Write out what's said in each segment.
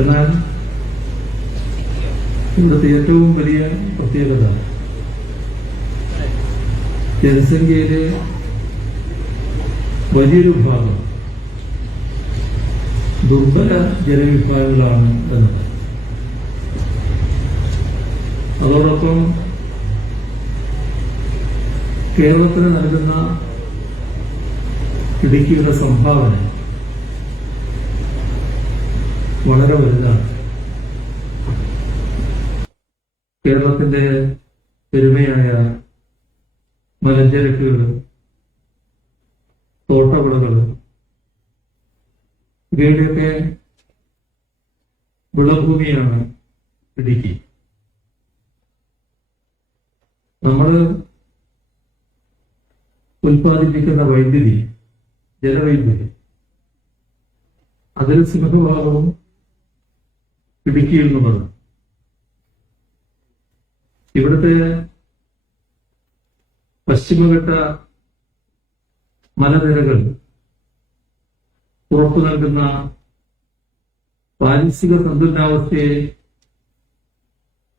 എന്നാൽ ഇവിടുത്തെ ഏറ്റവും വലിയ പ്രത്യേകത ജനസംഖ്യയിലെ വലിയൊരു ഭാഗം ദുർബല ജനവിഭാഗങ്ങളാണ് എന്നത്. അതോടൊപ്പം കേരളത്തിന് നൽകുന്ന ഇടുക്കിയുടെ സംഭാവന വളരെ വലുതാണ്. കേരളത്തിന്റെ പെരുമയായ മലഞ്ചരക്കുകൾ, തോട്ടവിളകൾ, ഇവയുടെയൊക്കെ വിളഭൂമിയാണ് ഇടുക്കി. നമ്മൾ ഉൽപ്പാദിപ്പിക്കുന്ന വൈദ്യുതി, ജലവൈദ്യുതി, അതിൽ സിംഹഭാഗവും ഇടുക്കിയിൽ നിന്നുള്ളത്. ഇവിടുത്തെ പശ്ചിമഘട്ട മലനിരകൾ ഉറപ്പു നൽകുന്ന പാരിസ്ഥിതിക സന്തുലനാവസ്ഥയെ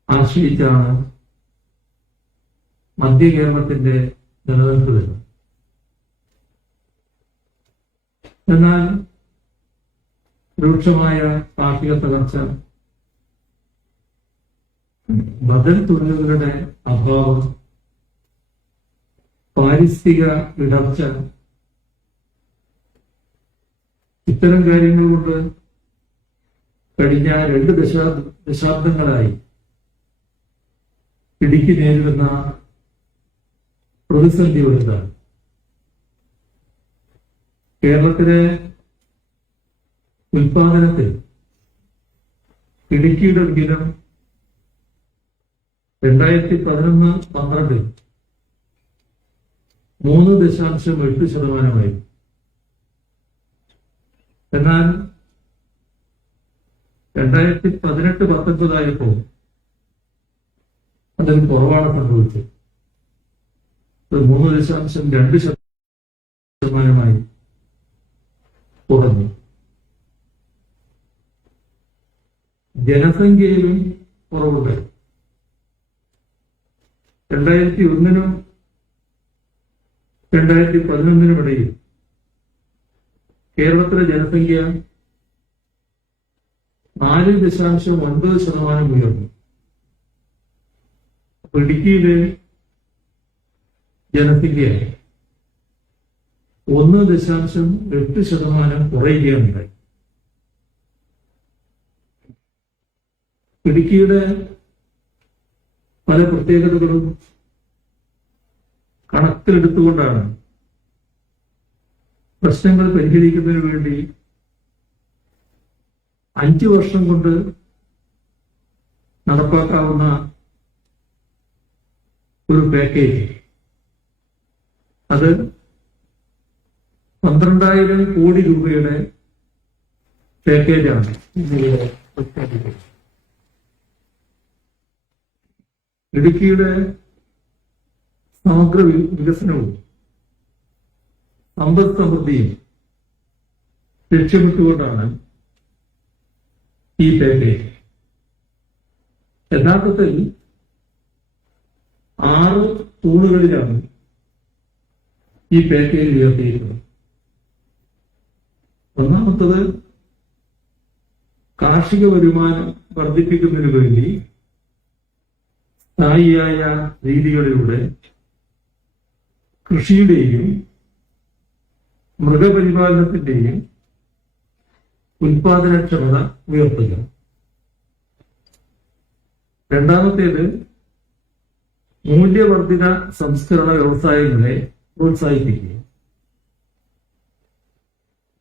ആശ്രയിച്ചാണ് മധ്യ കേരളത്തിന്റെ നിലനിൽപ്പ് വരുന്നത്. എന്നാൽ രൂക്ഷമായ കാർഷിക തകർച്ച, ബദൽ തൊഴിലുകളുടെ അഭാവം, പാരിസ്ഥിതിക ഇടർച്ച, ഇത്തരം കാര്യങ്ങൾ കൊണ്ട് കഴിഞ്ഞ 2 ദശാബ്ദങ്ങളായി ഇടുക്കി നേരിടുന്ന പ്രതിസന്ധി വലുതാണ്. കേരളത്തിലെ ഉൽപാദനത്തിൽ ഇടുക്കിയുടെ വിഹിതം 2011-12 3.8%. എന്നാൽ 2018-19 ആയപ്പോൾ അതിന് കുറവാണ് സംഭവിച്ചത്. 3.2% കുറഞ്ഞു. ജനസംഖ്യയിലും കുറവുണ്ട്. 2001-നും 2011-നും ഇടയിൽ കേരളത്തിലെ ജനസംഖ്യ 4.9% ഉയർന്നു. ഇടുക്കിയിലെ ജനസംഖ്യ 1.8% കുറയുകയുണ്ടായി. ഇടുക്കിയുടെ പല പ്രത്യേകതകളും കണക്കിലെടുത്തുകൊണ്ടാണ് പ്രശ്നങ്ങൾ പരിഹരിക്കുന്നതിന് വേണ്ടി 5 വർഷം കൊണ്ട് നടപ്പാക്കാവുന്ന ഒരു പാക്കേജ്, അത് 12,000 കോടി രൂപയുടെ പാക്കേജാണ് പ്രഖ്യാപിക്കുന്നത്. ഇടുക്കിയുടെ സമഗ്ര വികസനവും സമ്പദ് സമൃദ്ധിയും ലക്ഷ്യമിട്ടുകൊണ്ടാണ് ഈ പാക്കേജ്. യഥാർത്ഥത്തിൽ 6 തൂണുകളിലാണ് ഈ പാക്കേജ് ഉയർത്തിയിരിക്കുന്നത്. ഒന്നാമത്തത്, കാർഷിക വരുമാനം വർദ്ധിപ്പിക്കുന്നതിന് വേണ്ടി സ്ഥായിയായ രീതികളിലൂടെ കൃഷിയുടെയും മൃഗപരിപാലനത്തിന്റെയും ഉൽപാദനക്ഷമത ഉയർത്തുക. രണ്ടാമത്തേത്, മൂല്യവർദ്ധിത സംസ്കരണ വ്യവസായങ്ങളെ പ്രോത്സാഹിപ്പിക്കുക.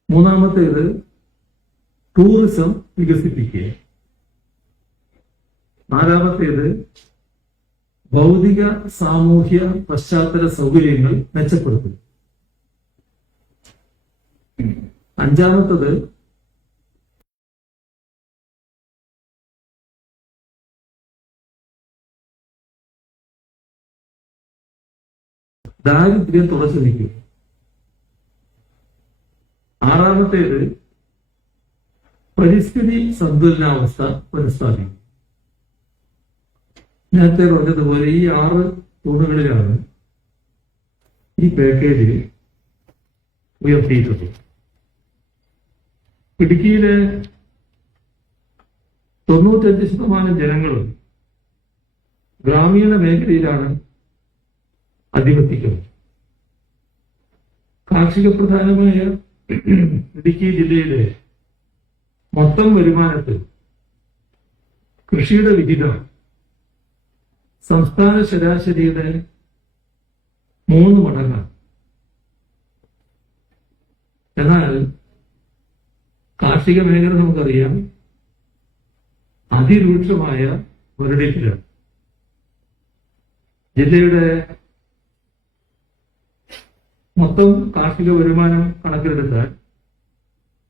മൂന്നാമത്തേത്, ടൂറിസം വികസിപ്പിക്കുക. നാലാമത്തേത്, ഭൗതിക സാമൂഹ്യ പശ്ചാത്തല സൗകര്യങ്ങൾ മെച്ചപ്പെടുത്തുക. അഞ്ചാമത്തത്, ദാരിദ്ര്യം തുടച്ചു നീക്കുക. ആറാമത്തേത്, പരിസ്ഥിതി സന്തുലനാവസ്ഥ പുനഃസ്ഥാപിക്കും. നേരത്തെ പറഞ്ഞതുപോലെ ഈ 6 തൂണുകളിലാണ് ഈ പാക്കേജ് ഉയർത്തിയിട്ടുള്ളത്. ഇടുക്കിയിലെ 95% ജനങ്ങളും ഗ്രാമീണ മേഖലയിലാണ് അധിവസിക്കുന്നത്. കാർഷിക പ്രധാനമായ ഇടുക്കി ജില്ലയിലെ മൊത്തം വരുമാനത്തിൽ കൃഷിയുടെ വിഹിതം സംസ്ഥാന ശരാശരിയുടെ 3 മടങ്ങാണ്. എന്നാൽ കാർഷിക മേഖല നമുക്കറിയാം അതിരൂക്ഷമായ മുരടിപ്പിലാണ്. ജില്ലയുടെ മൊത്തം കാർഷിക വരുമാനം കണക്കിലെടുത്താൽ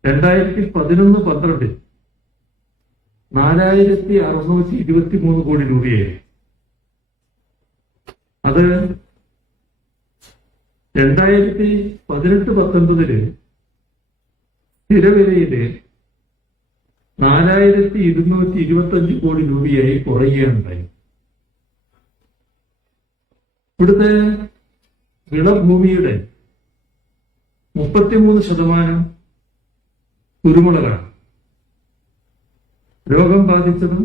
2011-12 4,623 കോടി രൂപയായി. അത് 2018-19 സ്ഥിരവിലയില് 4,225 കോടി രൂപയായി കുറയുകയുണ്ടായി. ഇവിടുത്തെ വിളഭൂമിയുടെ 33% കുരുമുളകാണ്. രോഗം ബാധിച്ചതും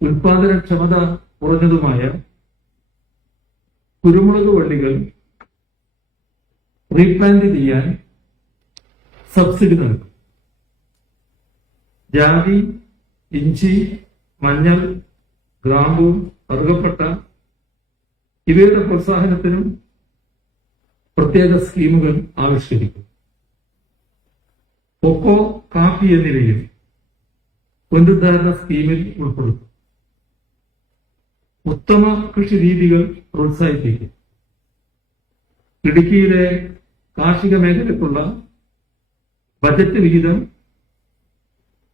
ഉൽപാദനക്ഷമത കുറഞ്ഞതുമായ കുരുമുളക് വള്ളികൾ റീപ്ലാന്റ് ചെയ്യാൻ സബ്സിഡി നൽകും. ജാതി, ഇഞ്ചി, മഞ്ഞൾ, ഗ്രാമ്പു, കറുകപ്പട്ട ഇവയുടെ പ്രോത്സാഹനത്തിനും പ്രത്യേക സ്കീമുകൾ ആവിഷ്കരിക്കും. കൊക്കോ, കാപ്പി എന്നിവയും പുനരുദ്ധാരണ സ്കീമിൽ ഉൾപ്പെടുത്തും. ഉത്തമ കൃഷി രീതികൾ പ്രോത്സാഹിപ്പിക്കും. ഇടുക്കിയിലെ കാർഷിക മേഖലയ്ക്കുള്ള ബജറ്റ് വിഹിതം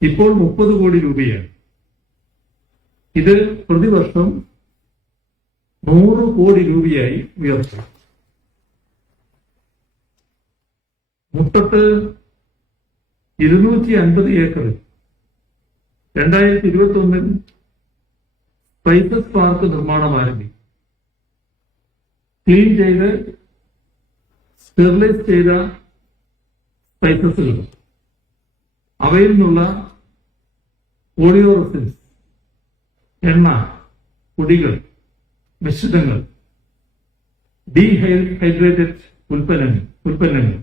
ഇപ്പോൾ 30 കോടി രൂപയാണ്. ഇത് പ്രതിവർഷം 100 കോടി രൂപയായി ഉയർത്തും. മുട്ടത്ത് 250 ഏക്കറിൽ 2021 സ്പൈസസ് പാർക്ക് നിർമ്മാണം ആരംഭിക്കും. ക്ലീൻ ചെയ്ത് സ്റ്റെറിലൈസ് ചെയ്ത സ്പൈസസുകൾ, അവയിൽ നിന്നുള്ള ഓളിയോറസിൻസ്, എണ്ണ, പൊടികൾ, മിശ്രിതങ്ങൾ, ഡീഹൈഡ്രേറ്റഡ് ഉൽപ്പന്നങ്ങൾ,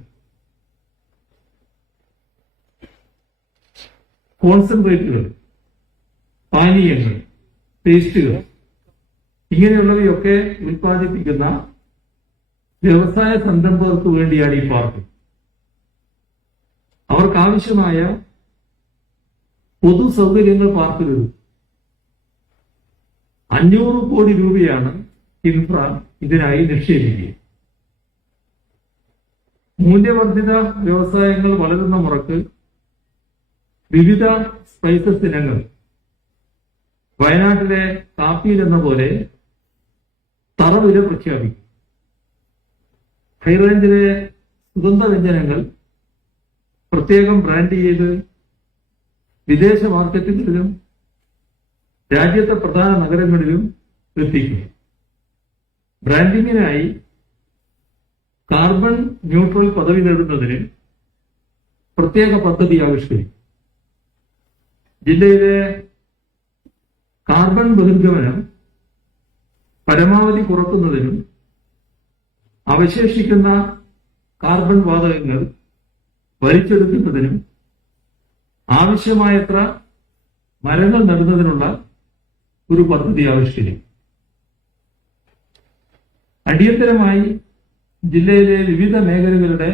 കോൺസെൻട്രേറ്റുകൾ, പാനീയങ്ങൾ, പേസ്റ്റുകൾ ഇങ്ങനെയുള്ളവയൊക്കെ ഉൽപ്പാദിപ്പിക്കുന്ന വ്യവസായ സംരംഭകർക്ക് വേണ്ടിയാണ് ഈ പാർക്ക്. അവർക്കാവശ്യമായ പൊതു സൗകര്യങ്ങൾ പാർക്കിൽ വരും. 500 കോടി രൂപയാണ് ഇൻഫ്ര ഇതിനായി നിക്ഷേപിക്കുക. മൂല്യവർദ്ധിത വ്യവസായങ്ങൾ വളരുന്ന മുറക്ക് വിവിധ സ്പൈസസ് ഇനങ്ങൾ വയനാട്ടിലെ കാപ്പിയിൽ എന്ന പോലെ തറവില പ്രഖ്യാപിക്കും. ഹൈറേഞ്ചിലെ സുഗന്ധവ്യഞ്ജനങ്ങൾ പ്രത്യേകം ബ്രാൻഡ് ചെയ്ത് വിദേശ മാർക്കറ്റുകളിലും രാജ്യത്തെ പ്രധാന നഗരങ്ങളിലും എത്തിക്കും. ബ്രാൻഡിങ്ങിനായി കാർബൺ ന്യൂട്രൽ പദവി നേടുന്നതിന് പ്രത്യേക പദ്ധതി ആവിഷ്കരിക്കും. ജില്ലയിലെ കാർബൺ ബഹിർഗമനം പരമാവധി കുറക്കുന്നതിനും അവശേഷിക്കുന്ന കാർബൺ വാതകങ്ങൾ വലിച്ചെടുക്കുന്നതിനും ആവശ്യമായത്ര മരങ്ങൾ നടുന്നതിനുള്ള ഒരു പദ്ധതി ആവിഷ്കരിക്കും. അടിയന്തരമായി ജില്ലയിലെ വിവിധ മേഖലകളുടെ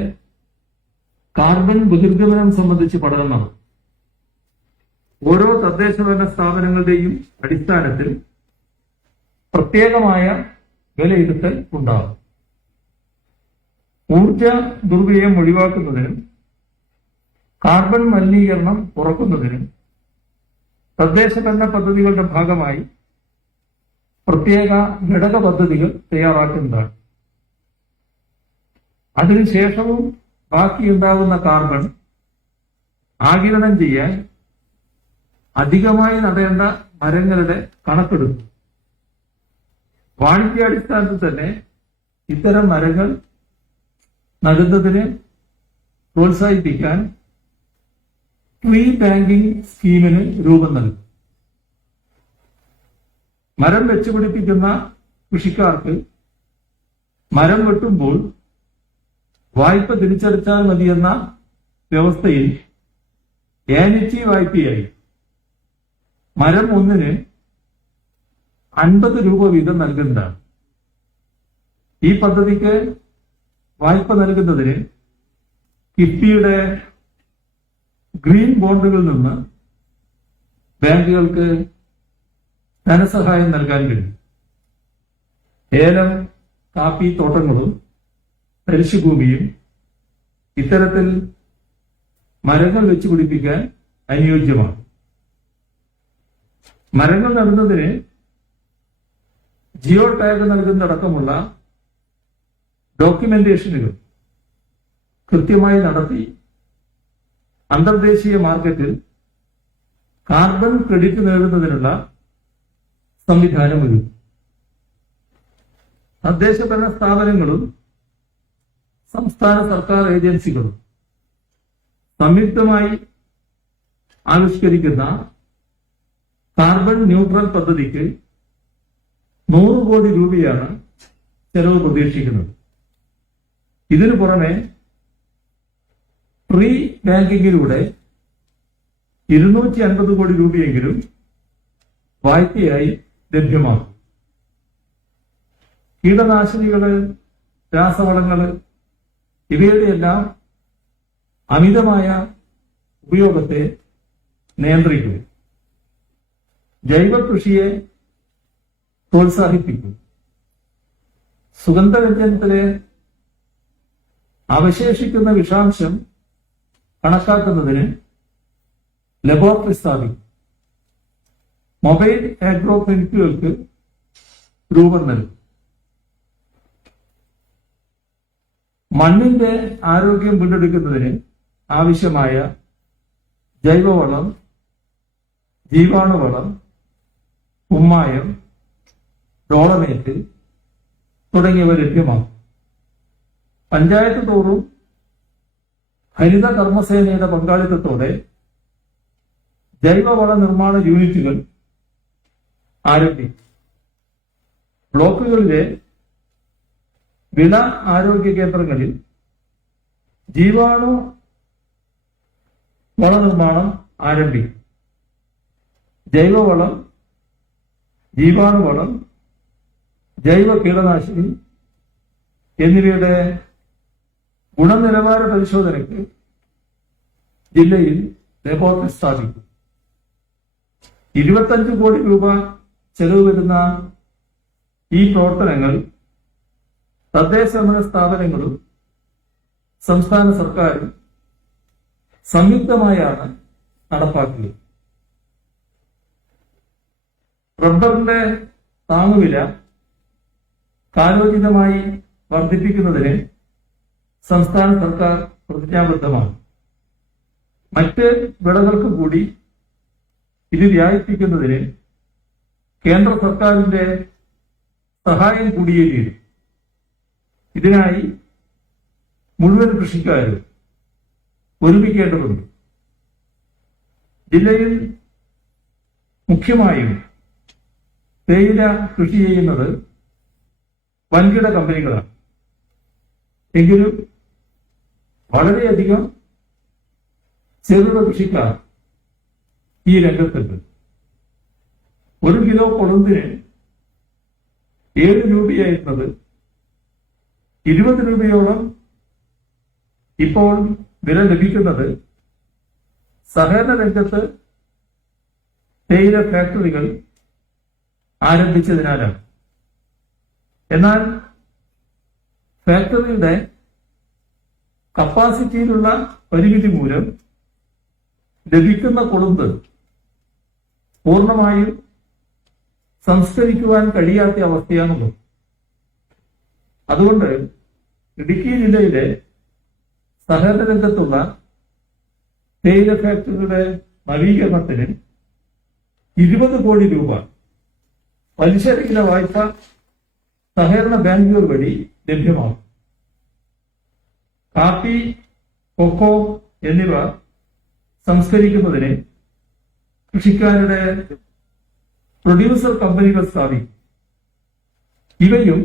കാർബൺ ബഹിർഗമനം സംബന്ധിച്ച് പഠനം നടത്തും. ഓരോ തദ്ദേശഭരണ സ്ഥാപനങ്ങളുടെയും അടിസ്ഥാനത്തിൽ പ്രത്യേകമായ വിലയിരുത്തൽ ഉണ്ടാകും. ഊർജ ദുർവ്യയം ഒഴിവാക്കുന്നതിനും കാർബൺ മലിനീകരണം കുറക്കുന്നതിനും തദ്ദേശഭരണ പദ്ധതികളുടെ ഭാഗമായി പ്രത്യേക ഘടക പദ്ധതികൾ തയ്യാറാക്കുന്നതാണ്. അതിനുശേഷവും ബാക്കിയുണ്ടാകുന്ന കാർബൺ ആഗിരണം ചെയ്യാൻ അധികമായി നടേണ്ട മരങ്ങളുടെ കണക്കെടുത്തു. വാണിജ്യാടിസ്ഥാനത്തിൽ തന്നെ ഇത്തരം മരങ്ങൾ നടുന്നതിന് പ്രോത്സാഹിപ്പിക്കാൻ ട്രീ ബാങ്കിംഗ് സ്കീമിന് രൂപം നൽകി. മരം വെച്ചുപിടിപ്പിക്കുന്ന കൃഷിക്കാർക്ക് മരം വെട്ടുമ്പോൾ വായ്പ തിരിച്ചടച്ചാൽ മതിയെന്ന വ്യവസ്ഥയിൽ ആന്വിറ്റി വായ്പയായി മരം ഒന്നിന് 50 രൂപ വീതം നൽകുന്നതാണ്. ഈ പദ്ധതിക്ക് വായ്പ നൽകുന്നതിന് കിഫ്ബിയുടെ ഗ്രീൻ ബോണ്ടുകളിൽ നിന്ന് ബാങ്കുകൾക്ക് ധനസഹായം നൽകാൻ കഴിയും. ഏലം, കാപ്പി തോട്ടങ്ങളും തരിശുഭൂമിയും ഇത്തരത്തിൽ മരങ്ങൾ വെച്ചുപിടിപ്പിക്കാൻ അനുയോജ്യമാണ്. മരങ്ങൾ നടുന്നതിന് ജിയോ ടാഗ് നൽകുന്നതടക്കമുള്ള ഡോക്യുമെന്റേഷനുകൾ കൃത്യമായി നടത്തി അന്തർദേശീയ മാർക്കറ്റിൽ കാർബൺ ക്രെഡിറ്റ് നേടുന്നതിനുള്ള സംവിധാനമൊരുക്കും. തദ്ദേശഭരണ സ്ഥാപനങ്ങളും സംസ്ഥാന സർക്കാർ ഏജൻസികളും സംയുക്തമായി ആവിഷ്കരിക്കുന്ന കാർബൺ ന്യൂട്രൽ പദ്ധതിക്ക് 100 കോടി രൂപയാണ് ചെലവ് പ്രതീക്ഷിക്കുന്നത്. ഇതിനു പുറമെ പ്രീ ബാങ്കിങ്ങിലൂടെ 250 കോടി രൂപയെങ്കിലും വായ്പയായി ലഭ്യമാക്കും. കീടനാശിനികള്, രാസവളങ്ങള് ഇവയുടെയെല്ലാം അമിതമായ ഉപയോഗത്തെ നിയന്ത്രിക്കും. ജൈവ കൃഷിയെ പ്രോത്സാഹിപ്പിക്കും. സുഗന്ധവ്യഞ്ജനത്തിലെ അവശേഷിക്കുന്ന വിഷാംശം കണക്കാക്കുന്നതിന് ലബോറട്ടറി സ്ഥാപിക്കും. മൊബൈൽ ആഗ്രോ ക്ലിനിക്കുകൾക്ക് രൂപം നൽകും. മണ്ണിന്റെ ആരോഗ്യം വീണ്ടെടുക്കുന്നതിന് ആവശ്യമായ ജൈവവളം, ജീവാണുവളം, കുമ്മായം, ഡോളമേറ്റ് തുടങ്ങിയവ ലഭ്യമാക്കും. പഞ്ചായത്ത് തോറും ഹരിത കർമ്മസേനയുടെ പങ്കാളിത്തത്തോടെ ജൈവവള നിർമ്മാണ യൂണിറ്റുകൾ ആരംഭിക്കും. ബ്ലോക്കുകളിലെ വിള ആരോഗ്യ കേന്ദ്രങ്ങളിൽ ജീവാണു വള നിർമ്മാണം ആരംഭിക്കും. ജൈവവളം, ജീവാണുവളം, ജൈവ കീടനാശിനി എന്നിവയുടെ ഗുണനിലവാര പരിശോധനയ്ക്ക് ജില്ലയിൽ ലബോറട്ടറി സ്ഥാപിക്കും. 25 കോടി രൂപ ചെലവ് വരുന്ന ഈ പ്രവർത്തനങ്ങൾ തദ്ദേശഭരണ സ്ഥാപനങ്ങളും സംസ്ഥാന സർക്കാരും സംയുക്തമായാണ് നടപ്പാക്കുക. റബ്ബറിന്റെ താങ്ങുവില കാലോചിതമായി വർദ്ധിപ്പിക്കുന്നതിന് സംസ്ഥാന സർക്കാർ പ്രതിജ്ഞാബദ്ധമാണ്. മറ്റ് വിളകൾക്ക് കൂടി ഇത് വ്യാപിപ്പിക്കുന്നതിന് കേന്ദ്ര സർക്കാരിന്റെ സഹായം കൂടിയേ തീരും. ഇതിനായി മുഴുവൻ കൃഷിക്കാരും ഒരുമിക്കേണ്ടതുണ്ട്. ജില്ലയിൽ മുഖ്യമായും തേയില കൃഷി ചെയ്യുന്നത് വൻകിട കമ്പനികളാണ്. എങ്കിലും വളരെയധികം ചെറുകിട കൃഷിക്കാർ ഈ രംഗത്തുണ്ട്. 1 കിലോ കൊളുന്തിന് 7 രൂപയായിരുന്നത് 20 രൂപയോളം ഇപ്പോൾ വില ലഭിക്കുന്നത് സഹകരണ രംഗത്ത് തേയില ഫാക്ടറികൾ ആരംഭിച്ചതിനാലാണ്. എന്നാൽ ഫാക്ടറിയുടെ കപ്പാസിറ്റിയിലുള്ള പരിമിതി മൂലം ലഭിക്കുന്ന കൊളുന്ത് പൂർണ്ണമായും സംസ്കരിക്കുവാൻ കഴിയാത്ത അവസ്ഥയാണുള്ളത്. അതുകൊണ്ട് ഇടുക്കി ജില്ലയിലെ സഹകരണ രംഗത്തുള്ള തേയില ഫാക്ടറിയുടെ നവീകരണത്തിന് 20 കോടി രൂപ പലിശരഹിത വായ്പ സഹകരണ ബാങ്കുകൾ വഴി ലഭ്യമാകും. കാപ്പി, കൊക്കോ എന്നിവ സംസ്കരിക്കുന്നതിന് കൃഷിക്കാരുടെ പ്രൊഡ്യൂസർ കമ്പനികൾ സ്ഥാപിക്കും. ഇവയും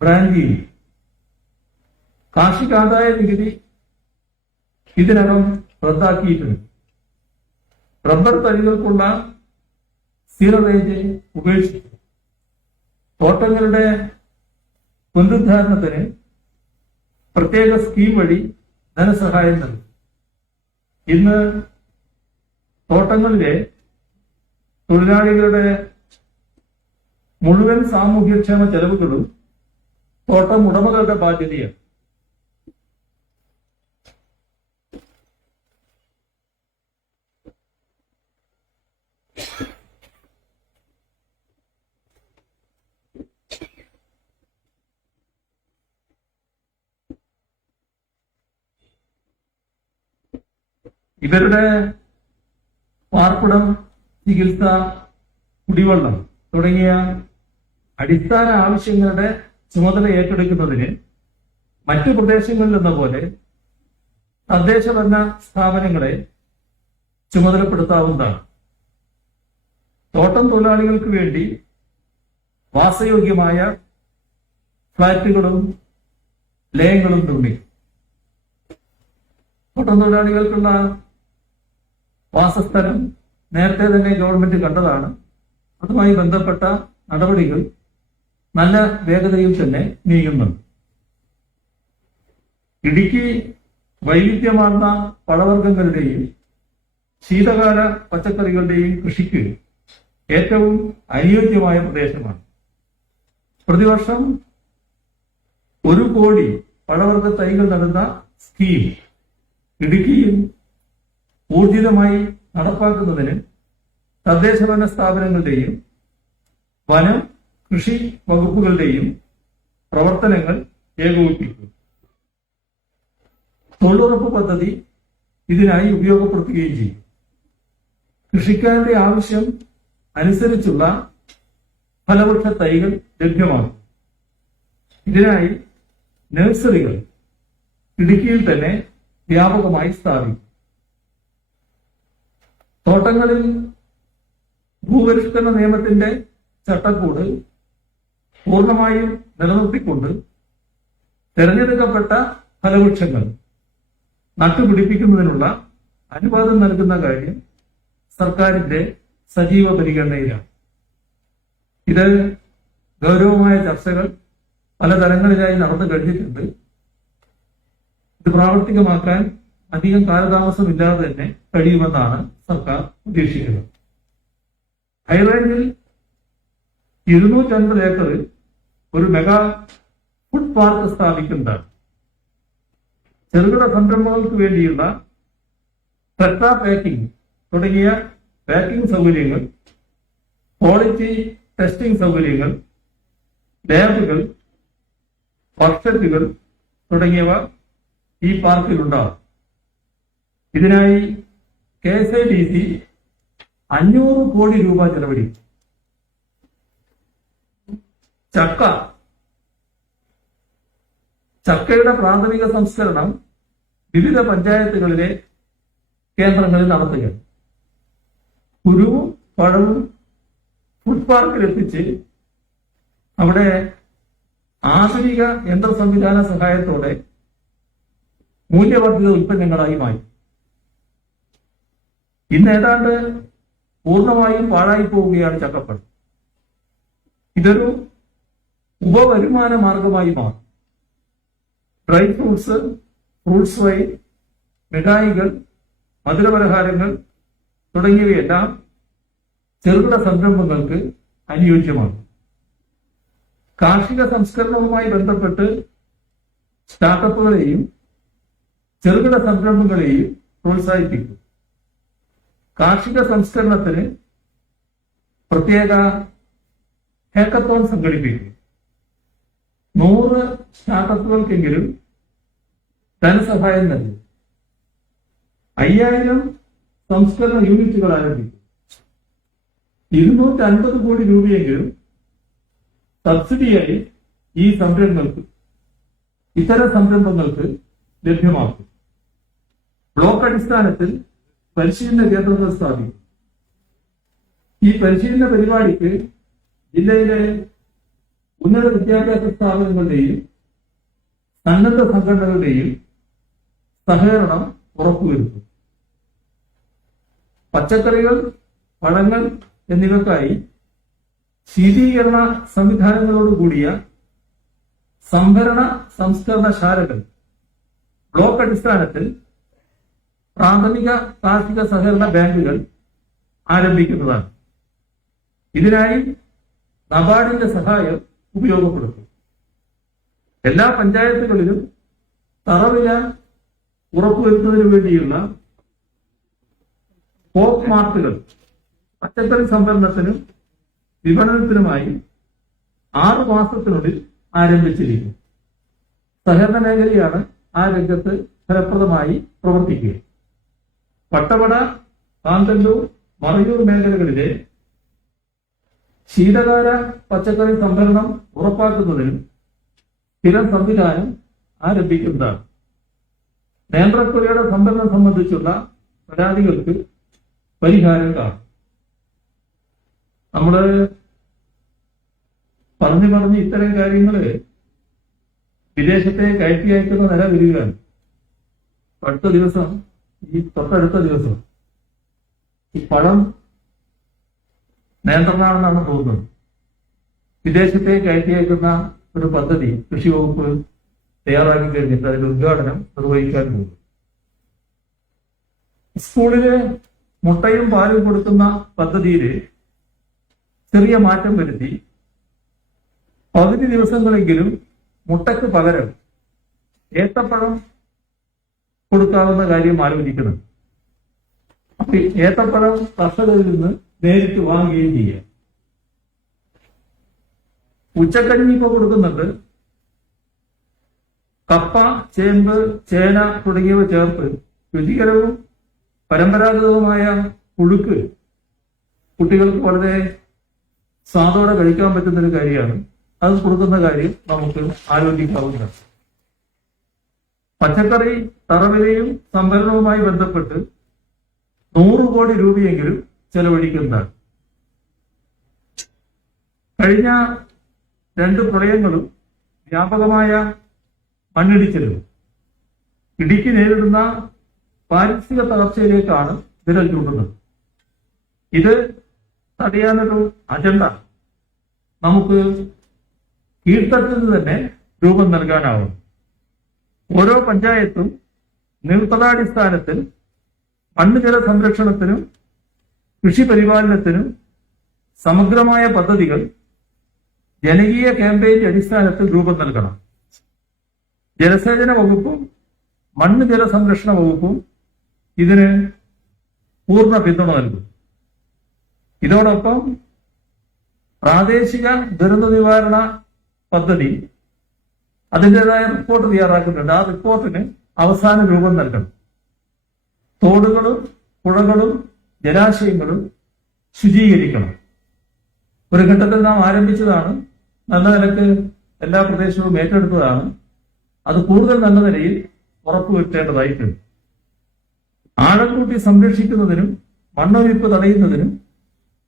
ബ്രാൻഡ് ചെയ്യും. കാർഷികാദായ നികുതി ഇതിനകം റദ്ദാക്കിയിട്ടുണ്ട്. റബ്ബർ തടികൾക്കുള്ള സ്ഥിര റേഞ്ച് ഉപേക്ഷിച്ചു. തോട്ടങ്ങളുടെ പുനരുദ്ധാരണത്തിന് പ്രത്യേക സ്കീം വഴി ധനസഹായം നൽകും. ഇന്ന് തോട്ടങ്ങളിലെ തൊഴിലാളികളുടെ മുഴുവൻ സാമൂഹ്യക്ഷേമ ചെലവുകളും തോട്ടം ഉടമകളുടെ ബാധ്യതയാണ്. ഇവരുടെ പാർപ്പിടം, ചികിത്സ, കുടിവെള്ളം തുടങ്ങിയ അടിസ്ഥാന ആവശ്യങ്ങളുടെ ചുമതല ഏറ്റെടുക്കുന്നതിന് മറ്റു പ്രദേശങ്ങളിൽ എന്ന പോലെ തദ്ദേശഭരണ സ്ഥാപനങ്ങളെ ചുമതലപ്പെടുത്താവുന്നതാണ്. തോട്ടം തൊഴിലാളികൾക്ക് വേണ്ടി വാസയോഗ്യമായ ഫ്ളാറ്റുകളും ലയങ്ങളും നിർമ്മിക്കും. തോട്ടം തൊഴിലാളികൾക്കുള്ള വാസസ്ഥലം നേരത്തെ തന്നെ ഗവൺമെന്റ് കണ്ടതാണ്. അതുമായി ബന്ധപ്പെട്ട നടപടികൾ നല്ല വേഗതയിൽ തന്നെ നീങ്ങുന്നുണ്ട്. ഇടുക്കി വൈവിധ്യമാർന്ന പഴവർഗ്ഗങ്ങളുടെയും ശീതകാല പച്ചക്കറികളുടെയും കൃഷിക്ക് ഏറ്റവും അനുയോജ്യമായ പ്രദേശമാണ്. പ്രതിവർഷം 1 കോടി പഴവർഗ്ഗ തൈകൾ നടുന്ന സ്കീം ഇടുക്കിയിൽ ഊർജിതമായി നടപ്പാക്കുന്നതിന് തദ്ദേശഭരണ സ്ഥാപനങ്ങളുടെയും വനം, കൃഷി വകുപ്പുകളുടെയും പ്രവർത്തനങ്ങൾ ഏകോപിപ്പിക്കും. തൊഴിലുറപ്പ് പദ്ധതി ഇതിനായി ഉപയോഗപ്പെടുത്തുകയും ചെയ്യും. കൃഷിക്കാരുടെ ആവശ്യം അനുസരിച്ചുള്ള ഫലവൃക്ഷ തൈകൾ ലഭ്യമാകും. ഇതിനായി നഴ്സറികൾ ഇടുക്കിയിൽ തന്നെ വ്യാപകമായി സ്ഥാപിക്കും. തോട്ടങ്ങളിൽ ഭൂപരിഷ്കരണ നിയമത്തിന്റെ ചട്ടക്കൂട് പൂർണ്ണമായും നിലനിർത്തിക്കൊണ്ട് തെരഞ്ഞെടുക്കപ്പെട്ട ഫലവൃക്ഷങ്ങൾ നട്ടുപിടിപ്പിക്കുന്നതിനുള്ള അനുവാദം നൽകുന്ന കാര്യം സർക്കാരിന്റെ സജീവ പരിഗണനയിലാണ്. ഇത് ഗൗരവമായ ചർച്ചകൾ പലതരങ്ങളിലായി നടന്നു കഴിഞ്ഞിട്ടുണ്ട്. ഇത് പ്രാവർത്തികമാക്കാൻ അധികം കാലതാമസമില്ലാതെ തന്നെ കഴിയുമെന്നാണ് സർക്കാർ പ്രതീക്ഷിക്കുന്നത്. ഹൈറേഞ്ചിൽ 250 ഏക്കറിൽ ഒരു മെഗാ ഫുഡ് പാർക്ക് സ്ഥാപിക്കുന്നതാണ്. ചെറുകിട സംരംഭങ്ങൾക്ക് വേണ്ടിയുള്ള ടെട്രാ പാക്കിംഗ് തുടങ്ങിയ പാക്കിംഗ് സൗകര്യങ്ങൾ, ക്വാളിറ്റി ടെസ്റ്റിംഗ് സൗകര്യങ്ങൾ, ലാബുകൾ, വർക്ക്ഷോപ്പുകൾ തുടങ്ങിയവ ഈ പാർക്കിലുണ്ടാവും. ഇതിനായി KSIDC 500 കോടി രൂപ ചെലവഴിക്കും. ചക്കയുടെ പ്രാഥമിക സംസ്കരണം വിവിധ പഞ്ചായത്തുകളിലെ കേന്ദ്രങ്ങളിൽ നടത്തുകയാണ്. കുരുവും പഴവും ഫുഡ് പാർക്കിൽ എത്തിച്ച് അവിടെ ആധുനിക യന്ത്ര സംവിധാന സഹായത്തോടെ മൂല്യവർദ്ധിത ഉൽപ്പന്നങ്ങളായി മാറ്റി. ഇന്ന് ഏതാണ്ട് പൂർണ്ണമായും പാഴായി പോവുകയാണ് ചക്കപ്പഴം. ഇതൊരു ഉപവരുമാന മാർഗമായി മാറും. ഡ്രൈ ഫ്രൂട്ട്സ്, ഫ്രൂട്ട്സ് വൈൻ, മിഠായികൾ, മധുരപലഹാരങ്ങൾ തുടങ്ങിയവയെല്ലാം ചെറുകിട സംരംഭങ്ങൾക്ക് അനുയോജ്യമാണ്. കാർഷിക സംസ്കരണവുമായി ബന്ധപ്പെട്ട് സ്റ്റാർട്ടപ്പുകളെയും ചെറുകിട സംരംഭങ്ങളെയും പ്രോത്സാഹിപ്പിക്കും. കാർഷിക സംസ്കരണത്തിന് പ്രത്യേക ഹാക്കത്തോൺ സംഘടിപ്പിക്കും. 100 സ്റ്റാർട്ടപ്പുകൾക്കെങ്കിലും ധനസഹായം നൽകും. 5000 സംസ്കരണ യൂണിറ്റുകൾ ആരംഭിക്കും. 250 കോടി രൂപയെങ്കിലും സബ്സിഡിയായി ഈ ഇത്തരം സംരംഭങ്ങൾക്ക് ലഭ്യമാക്കും. ബ്ലോക്ക് അടിസ്ഥാനത്തിൽ പരിശീലന കേന്ദ്രങ്ങൾ സ്ഥാപിക്കും. ഈ പരിശീലന പരിപാടിക്ക് ജില്ലയിലെ ഉന്നത വിദ്യാഭ്യാസ സ്ഥാപനങ്ങളുടെയും സന്നദ്ധ സംഘടനകളുടെയും സഹകരണം ഉറപ്പുവരുത്തും. പച്ചക്കറികൾ, പഴങ്ങൾ എന്നിവയ്ക്കായി ശീതീകരണ സംവിധാനങ്ങളോടുകൂടിയ സംഭരണ സംസ്കരണശാലകൾ ബ്ലോക്ക് അടിസ്ഥാനത്തിൽ പ്രാഥമിക കാർഷിക സഹകരണ ബാങ്കുകൾ ആരംഭിക്കുന്നതാണ്. ഇതിനായി നബാർഡിന്റെ സഹായം ഉപയോഗപ്പെടുത്തും. എല്ലാ പഞ്ചായത്തുകളിലും തറവില ഉറപ്പുവരുത്തുന്നതിനു വേണ്ടിയുള്ള പോപ്പ് മാർട്ടുകൾ പച്ചക്കറി സംഭരണത്തിനും വിപണനത്തിനുമായി 6 മാസത്തിനുള്ളിൽ ആരംഭിച്ചിരിക്കും. സഹകരണ മേഖലയാണ് ആ രംഗത്ത് ഫലപ്രദമായി പ്രവർത്തിക്കുക. വട്ടവട, കാന്തല്ലൂർ, മറയൂർ മേഖലകളിലെ ശീതകാല പച്ചക്കറി സംഭരണം ഉറപ്പാക്കുന്നതിനും സ്ഥിരം സംവിധാനം ആരംഭിക്കുന്നതാണ്. നേന്ത്രക്കുലയുടെ സംഭരണം സംബന്ധിച്ചുള്ള പരാതികൾക്ക് പരിഹാരം കാണും. നമ്മള് പറഞ്ഞു ഇത്തരം കാര്യങ്ങള് വിദേശത്തെ കയറ്റി അയക്കുന്ന നില വരികയാണ്. തൊട്ടടുത്ത ദിവസം ഈ പഴം നിയന്ത്രണമാണെന്നാണ് തോന്നുന്നത്. വിദേശത്തെ കയറ്റി അയക്കുന്ന ഒരു പദ്ധതി കൃഷി വകുപ്പ് തയ്യാറാക്കി കഴിഞ്ഞിട്ട് അതിന്റെ ഉദ്ഘാടനം നിർവഹിക്കാൻ പോകുന്നു. സ്കൂളില് മുട്ടയും പാലും കൊടുക്കുന്ന പദ്ധതിയിൽ ചെറിയ മാറ്റം വരുത്തി 10 ദിവസങ്ങളെങ്കിലും മുട്ടയ്ക്ക് പകരം ഏത്തപ്പഴം കൊടുക്കാവുന്ന കാര്യം ആലോചിക്കണം. അപ്പൊ ഏത്തപ്പഴം കർഷകരിൽ നിന്ന് നേരിട്ട് വാങ്ങുകയും ചെയ്യാം. ഉച്ചക്കഞ്ഞി ഇപ്പൊ കൊടുക്കുന്നുണ്ട്. കപ്പ, ചേമ്പ്, ചേന തുടങ്ങിയവ ചേർത്ത് രുചികരവും പരമ്പരാഗതവുമായ പുഴുക്ക് കുട്ടികൾക്ക് വളരെ സ്വാദോടെ കഴിക്കാൻ പറ്റുന്ന ഒരു കാര്യമാണ്. അത് കൊടുക്കുന്ന കാര്യം നമുക്ക് ആലോചിക്കാവുന്നതാണ്. പച്ചക്കറി തറവിലയും സംഭരണവുമായി ബന്ധപ്പെട്ട് 100 കോടി രൂപയെങ്കിലും ചെലവഴിക്കുന്നതാണ്. കഴിഞ്ഞ 2 പ്രളയങ്ങളും വ്യാപകമായ മണ്ണിടിച്ചിലും ഇടുക്കി നേരിടുന്ന പാരിസ്ഥിതിക തകർച്ചയിലേക്കാണ് വിരൽ ചൂണ്ടുന്നത്. ഇത് തടയാനൊരു അജണ്ട നമുക്ക് കീഴ്ത്തട്ടിൽ നിന്ന് തന്നെ രൂപം നൽകാനാവും. ഓരോ പഞ്ചായത്തും നീർത്തടാടിസ്ഥാനത്തിൽ മണ്ണുജല സംരക്ഷണത്തിനും കൃഷി പരിപാലനത്തിനും സമഗ്രമായ പദ്ധതികൾ ജനകീയ ക്യാമ്പയിന്റെ അടിസ്ഥാനത്തിൽ രൂപം നൽകണം. ജലസേചന വകുപ്പും മണ്ണുജല സംരക്ഷണ വകുപ്പും ഇതിന് പൂർണ്ണ പിന്തുണ നൽകും. ഇതോടൊപ്പം പ്രാദേശിക ദുരന്ത നിവാരണ പദ്ധതി അതിൻ്റെതായ റിപ്പോർട്ട് തയ്യാറാക്കുന്നുണ്ട്. ആ റിപ്പോർട്ടിന് അവസാന രൂപം നൽകണം. തോടുകളും പുഴകളും ജലാശയങ്ങളും ശുചീകരിക്കണം. ഒരു ഘട്ടത്തിൽ നാം ആരംഭിച്ചതാണ്. നല്ല നിലക്ക് എല്ലാ പ്രദേശവും ഏറ്റെടുത്തതാണ്. അത് കൂടുതൽ നല്ല നിലയിൽ ഉറപ്പുവരുത്തേണ്ടതായിട്ടുണ്ട്. ആഴം കൂട്ടി സംരക്ഷിക്കുന്നതിനും മണ്ണൊലിപ്പ് തടയുന്നതിനും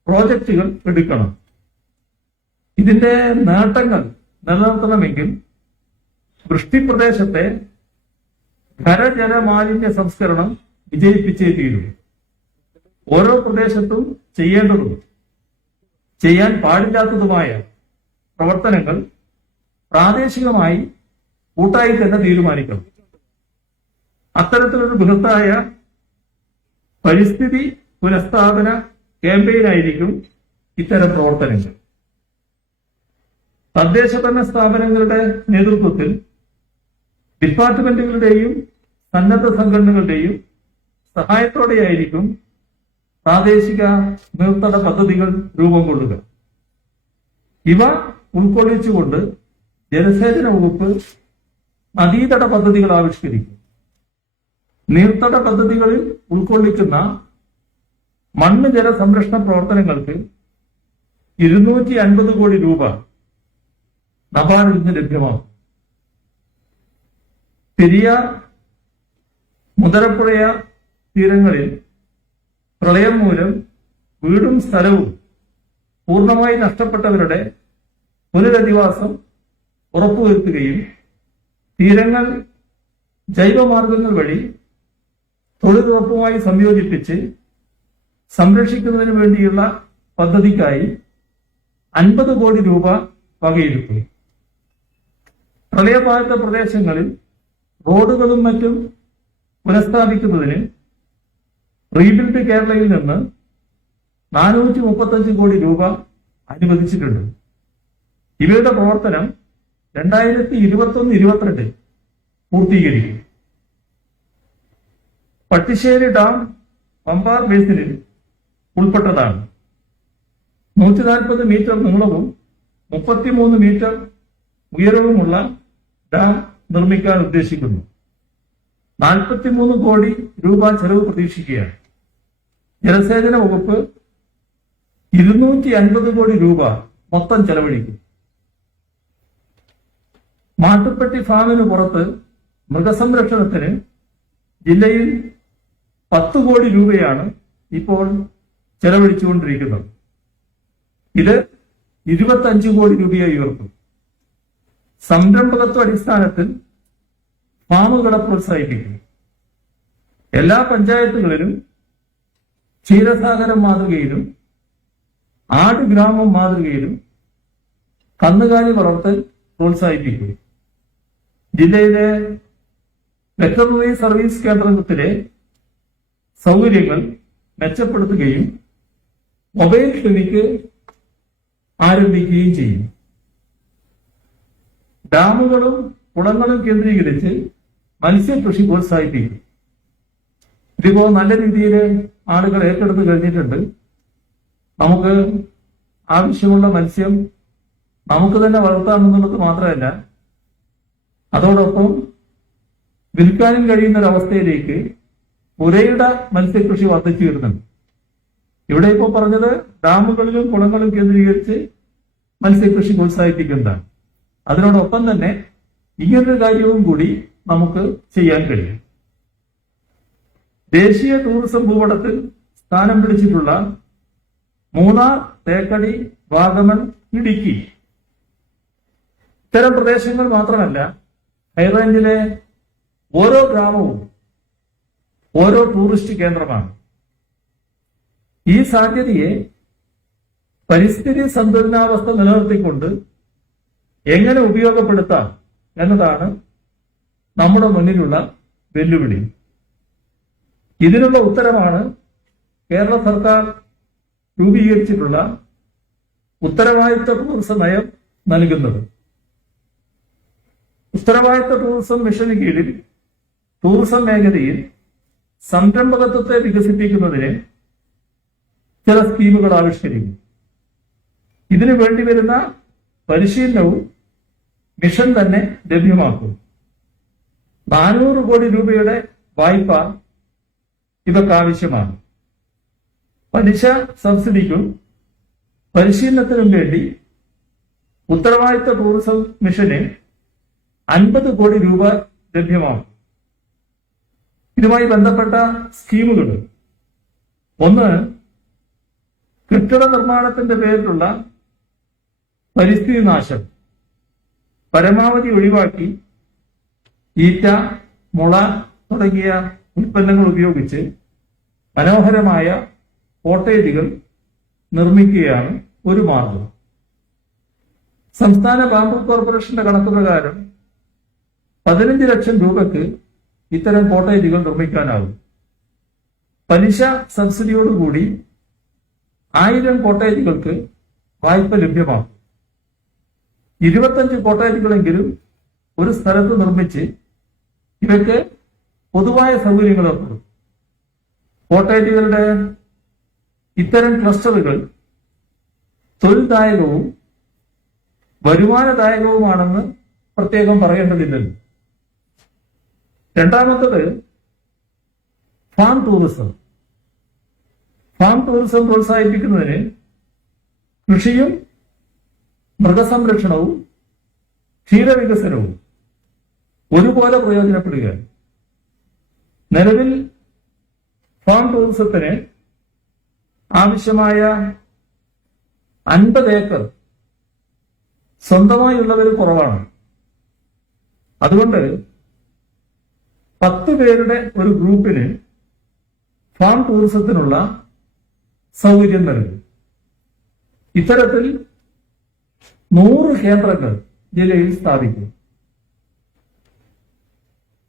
പ്രോജക്റ്റുകൾ എടുക്കണം. ഇതിന്റെ നേട്ടങ്ങൾ നിലനിർത്തണമെങ്കിൽ വൃഷ്ടിപ്രദേശത്തെ ഖരജല മാലിന്യ സംസ്കരണം വിജയിപ്പിച്ചേ തീരും. ഓരോ പ്രദേശത്തും ചെയ്യേണ്ടതും ചെയ്യാൻ പാടില്ലാത്തതുമായ പ്രവർത്തനങ്ങൾ പ്രാദേശികമായി കൂട്ടായി തന്നെ തീരുമാനിക്കണം. അത്തരത്തിലൊരു ബൃഹത്തായ പരിസ്ഥിതി പുനഃസ്ഥാപന ക്യാമ്പയിനായിരിക്കും ഇത്തരം പ്രവർത്തനങ്ങൾ. തദ്ദേശഭരണ സ്ഥാപനങ്ങളുടെ നേതൃത്വത്തിൽ ഡിപ്പാർട്ട്മെന്റുകളുടെയും സന്നദ്ധ സംഘടനകളുടെയും സഹായത്തോടെയായിരിക്കും പ്രാദേശിക നീർത്തട പദ്ധതികൾ രൂപം കൊള്ളുക. ഇവ ഉൾക്കൊള്ളിച്ചുകൊണ്ട് ജലസേചന വകുപ്പ് നദീതട പദ്ധതികൾ ആവിഷ്കരിക്കും. നീർത്തട പദ്ധതികളിൽ ഉൾക്കൊള്ളിക്കുന്ന മണ്ണ് ജല സംരക്ഷണ പ്രവർത്തനങ്ങൾക്ക് 250 കോടി രൂപ നബാർഡിൽ നിന്ന് ലഭ്യമാകും. പെരിയാർ, മുതലപ്പുഴ തീരങ്ങളിൽ പ്രളയം മൂലം വീടും സ്ഥലവും പൂർണ്ണമായി നഷ്ടപ്പെട്ടവരുടെ പുനരധിവാസം ഉറപ്പുവരുത്തുകയും തീരങ്ങൾ ജൈവമാർഗങ്ങൾ വഴി തൊഴിലുറപ്പുമായി സംയോജിപ്പിച്ച് സംരക്ഷിക്കുന്നതിന് വേണ്ടിയുള്ള പദ്ധതിക്കായി 50 കോടി രൂപ വകയിരുത്തും. പ്രളയബാധിത പ്രദേശങ്ങളിൽ റോഡുകളും മറ്റും പുനഃസ്ഥാപിക്കുന്നതിന് റീബിൽഡ് കേരളയിൽ നിന്ന് 435 കോടി രൂപ അനുവദിച്ചിട്ടുണ്ട്. ഇവയുടെ പ്രവർത്തനം 2021-22 പൂർത്തീകരിക്കും. പട്ടിശ്ശേരി ഡാം പമ്പാർ ബേസിനിൽ ഉൾപ്പെട്ടതാണ്. 140 മീറ്റർ നീളവും 33 മീറ്റർ ഉയരവുമുള്ള ഡാം നിർമ്മിക്കാൻ ഉദ്ദേശിക്കുന്നു. 43 കോടി രൂപ ചെലവ് പ്രതീക്ഷിക്കുകയാണ്. ജലസേചന വകുപ്പ് 250 കോടി രൂപ മൊത്തം ചെലവഴിക്കും. മാട്ടുപ്പെട്ടി ഫാമിന് പുറത്ത് മൃഗസംരക്ഷണത്തിന് ജില്ലയിൽ 10 കോടി രൂപയാണ് ഇപ്പോൾ ചെലവഴിച്ചുകൊണ്ടിരിക്കുന്നത്. ഇത് 25 കോടി രൂപയായി ഉയർത്തും. സംരംഭകത്വ അടിസ്ഥാനത്തിൽ ഫാമുകളെ പ്രോത്സാഹിപ്പിക്കും. എല്ലാ പഞ്ചായത്തുകളിലും ക്ഷീരസാഗരം മാതൃകയിലും ആട് ഗ്രാമം മാതൃകയിലും കന്നുകാലി വളർത്തൽ പ്രോത്സാഹിപ്പിക്കും. ജില്ലയിലെ വെറ്ററിനറി സർവീസ് കേന്ദ്രത്തിലെ സൗകര്യങ്ങൾ മെച്ചപ്പെടുത്തുകയും മൊബൈൽ ക്ലിനിക്ക് ആരംഭിക്കുകയും ചെയ്യും. ഡാമുകളും കുളങ്ങളും കേന്ദ്രീകരിച്ച് മത്സ്യകൃഷി പ്രോത്സാഹിപ്പിക്കും. ഇതിപ്പോ നല്ല രീതിയിൽ ആളുകൾ ഏറ്റെടുത്ത് കഴിഞ്ഞിട്ടുണ്ട്. നമുക്ക് ആവശ്യമുള്ള മത്സ്യം നമുക്ക് തന്നെ വളർത്താമെന്നുള്ളത് മാത്രമല്ല, അതോടൊപ്പം വിൽക്കാനും കഴിയുന്ന ഒരവസ്ഥയിലേക്ക് പുരയിട മത്സ്യകൃഷി വർദ്ധിച്ചു വരുന്നുണ്ട്. ഇവിടെ ഇപ്പോൾ പറഞ്ഞത് ഡാമുകളിലും കുളങ്ങളും കേന്ദ്രീകരിച്ച് മത്സ്യകൃഷി പ്രോത്സാഹിപ്പിക്കുന്നതാണ്. അതിനോടൊപ്പം തന്നെ ഇങ്ങനൊരു കാര്യവും കൂടി നമുക്ക് ചെയ്യാൻ കഴിയും. ദേശീയ ടൂറിസം ഭൂപടത്തിൽ സ്ഥാനം പിടിച്ചിട്ടുള്ള മൂന്നാർ, തേക്കടി, വാഗമൺ, ഇടുക്കി ഇത്തരം പ്രദേശങ്ങൾ മാത്രമല്ല, ഹൈറേഞ്ചിലെ ഓരോ ഗ്രാമവും ഓരോ ടൂറിസ്റ്റ് കേന്ദ്രമാണ്. ഈ സാധ്യതയെ പരിസ്ഥിതി സന്തുലനാവസ്ഥ നിലനിർത്തിക്കൊണ്ട് എങ്ങനെ ഉപയോഗപ്പെടുത്താം എന്നതാണ് നമ്മുടെ മുന്നിലുള്ള വെല്ലുവിളി. ഇതിനുള്ള ഉത്തരമാണ് കേരള സർക്കാർ രൂപീകരിച്ചിട്ടുള്ള ഉത്തരവാദിത്ത ടൂറിസം നയം നൽകുന്നത്. ഉത്തരവാദിത്ത ടൂറിസം മിഷന് കീഴിൽ ടൂറിസം മേഖലയിൽ സംരംഭകത്വത്തെ വികസിപ്പിക്കുന്നതിന് ചില സ്കീമുകൾ ആവിഷ്കരിക്കും. ഇതിനു വേണ്ടിവരുന്ന പരിശീലനവും മിഷൻ തന്നെ ലഭ്യമാക്കും. 400 കോടി രൂപയുടെ വായ്പ ഇവർക്ക് ആവശ്യമാണ്. പലിശ സബ്സിഡിക്കും പരിശീലനത്തിനും വേണ്ടി ഉത്തരവാദിത്ത ടൂറിസം മിഷന് 50 കോടി രൂപ ലഭ്യമാകും. ഇതുമായി ബന്ധപ്പെട്ട സ്കീമുകൾ: ഒന്ന്, കെട്ടിട നിർമ്മാണത്തിന്റെ പേരിലുള്ള പരിസ്ഥിതി നാശം പരമാവധി ഒഴിവാക്കി ഈറ്റ, മുള തുടങ്ങിയ ഉൽപ്പന്നങ്ങൾ ഉപയോഗിച്ച് മനോഹരമായ കോട്ടേജുകൾ നിർമ്മിക്കുകയാണ് ഒരു മാർഗം. സംസ്ഥാന ബാംബു കോർപ്പറേഷന്റെ കണക്കുപ്രകാരം 15 ലക്ഷം രൂപയ്ക്ക് ഇത്തരം കോട്ടേജുകൾ നിർമ്മിക്കാനാകും. പലിശ സബ്സിഡിയോടുകൂടി 1000 കോട്ടേജുകൾക്ക് വായ്പ ലഭ്യമാകും. 25 കോട്ടേജുകളെങ്കിലും ഒരു സ്ഥലത്ത് നിർമ്മിച്ച് ഇവയ്ക്ക് പൊതുവായ സൗകര്യങ്ങൾ ഏർപ്പെടും. കോട്ടേജുകളുടെ ഇത്തരം ക്ലസ്റ്ററുകൾ തൊഴിൽദായകവും വരുമാനദായകവുമാണെന്ന് പ്രത്യേകം പറയേണ്ടതില്ലല്ലോ. രണ്ടാമത്തത്, ഫാം ടൂറിസം. ഫാം ടൂറിസം പ്രോത്സാഹിപ്പിക്കുന്നതിന് കൃഷിയും മൃഗസംരക്ഷണവും ക്ഷീരവികസനവും ഒരുപോലെ പ്രയോജനപ്പെടുകയാണ്. നിലവിൽ ഫാം ടൂറിസത്തിന് ആവശ്യമായ 50 ഏക്കർ സ്വന്തമായുള്ളവർ കുറവാണ്. അതുകൊണ്ട് 10 പേരുടെ ഒരു ഗ്രൂപ്പിന് ഫാം ടൂറിസത്തിനുള്ള സൗകര്യം നൽകും. ഇത്തരത്തിൽ 100 കേന്ദ്രങ്ങൾ ജില്ലയിൽ സ്ഥാപിക്കും.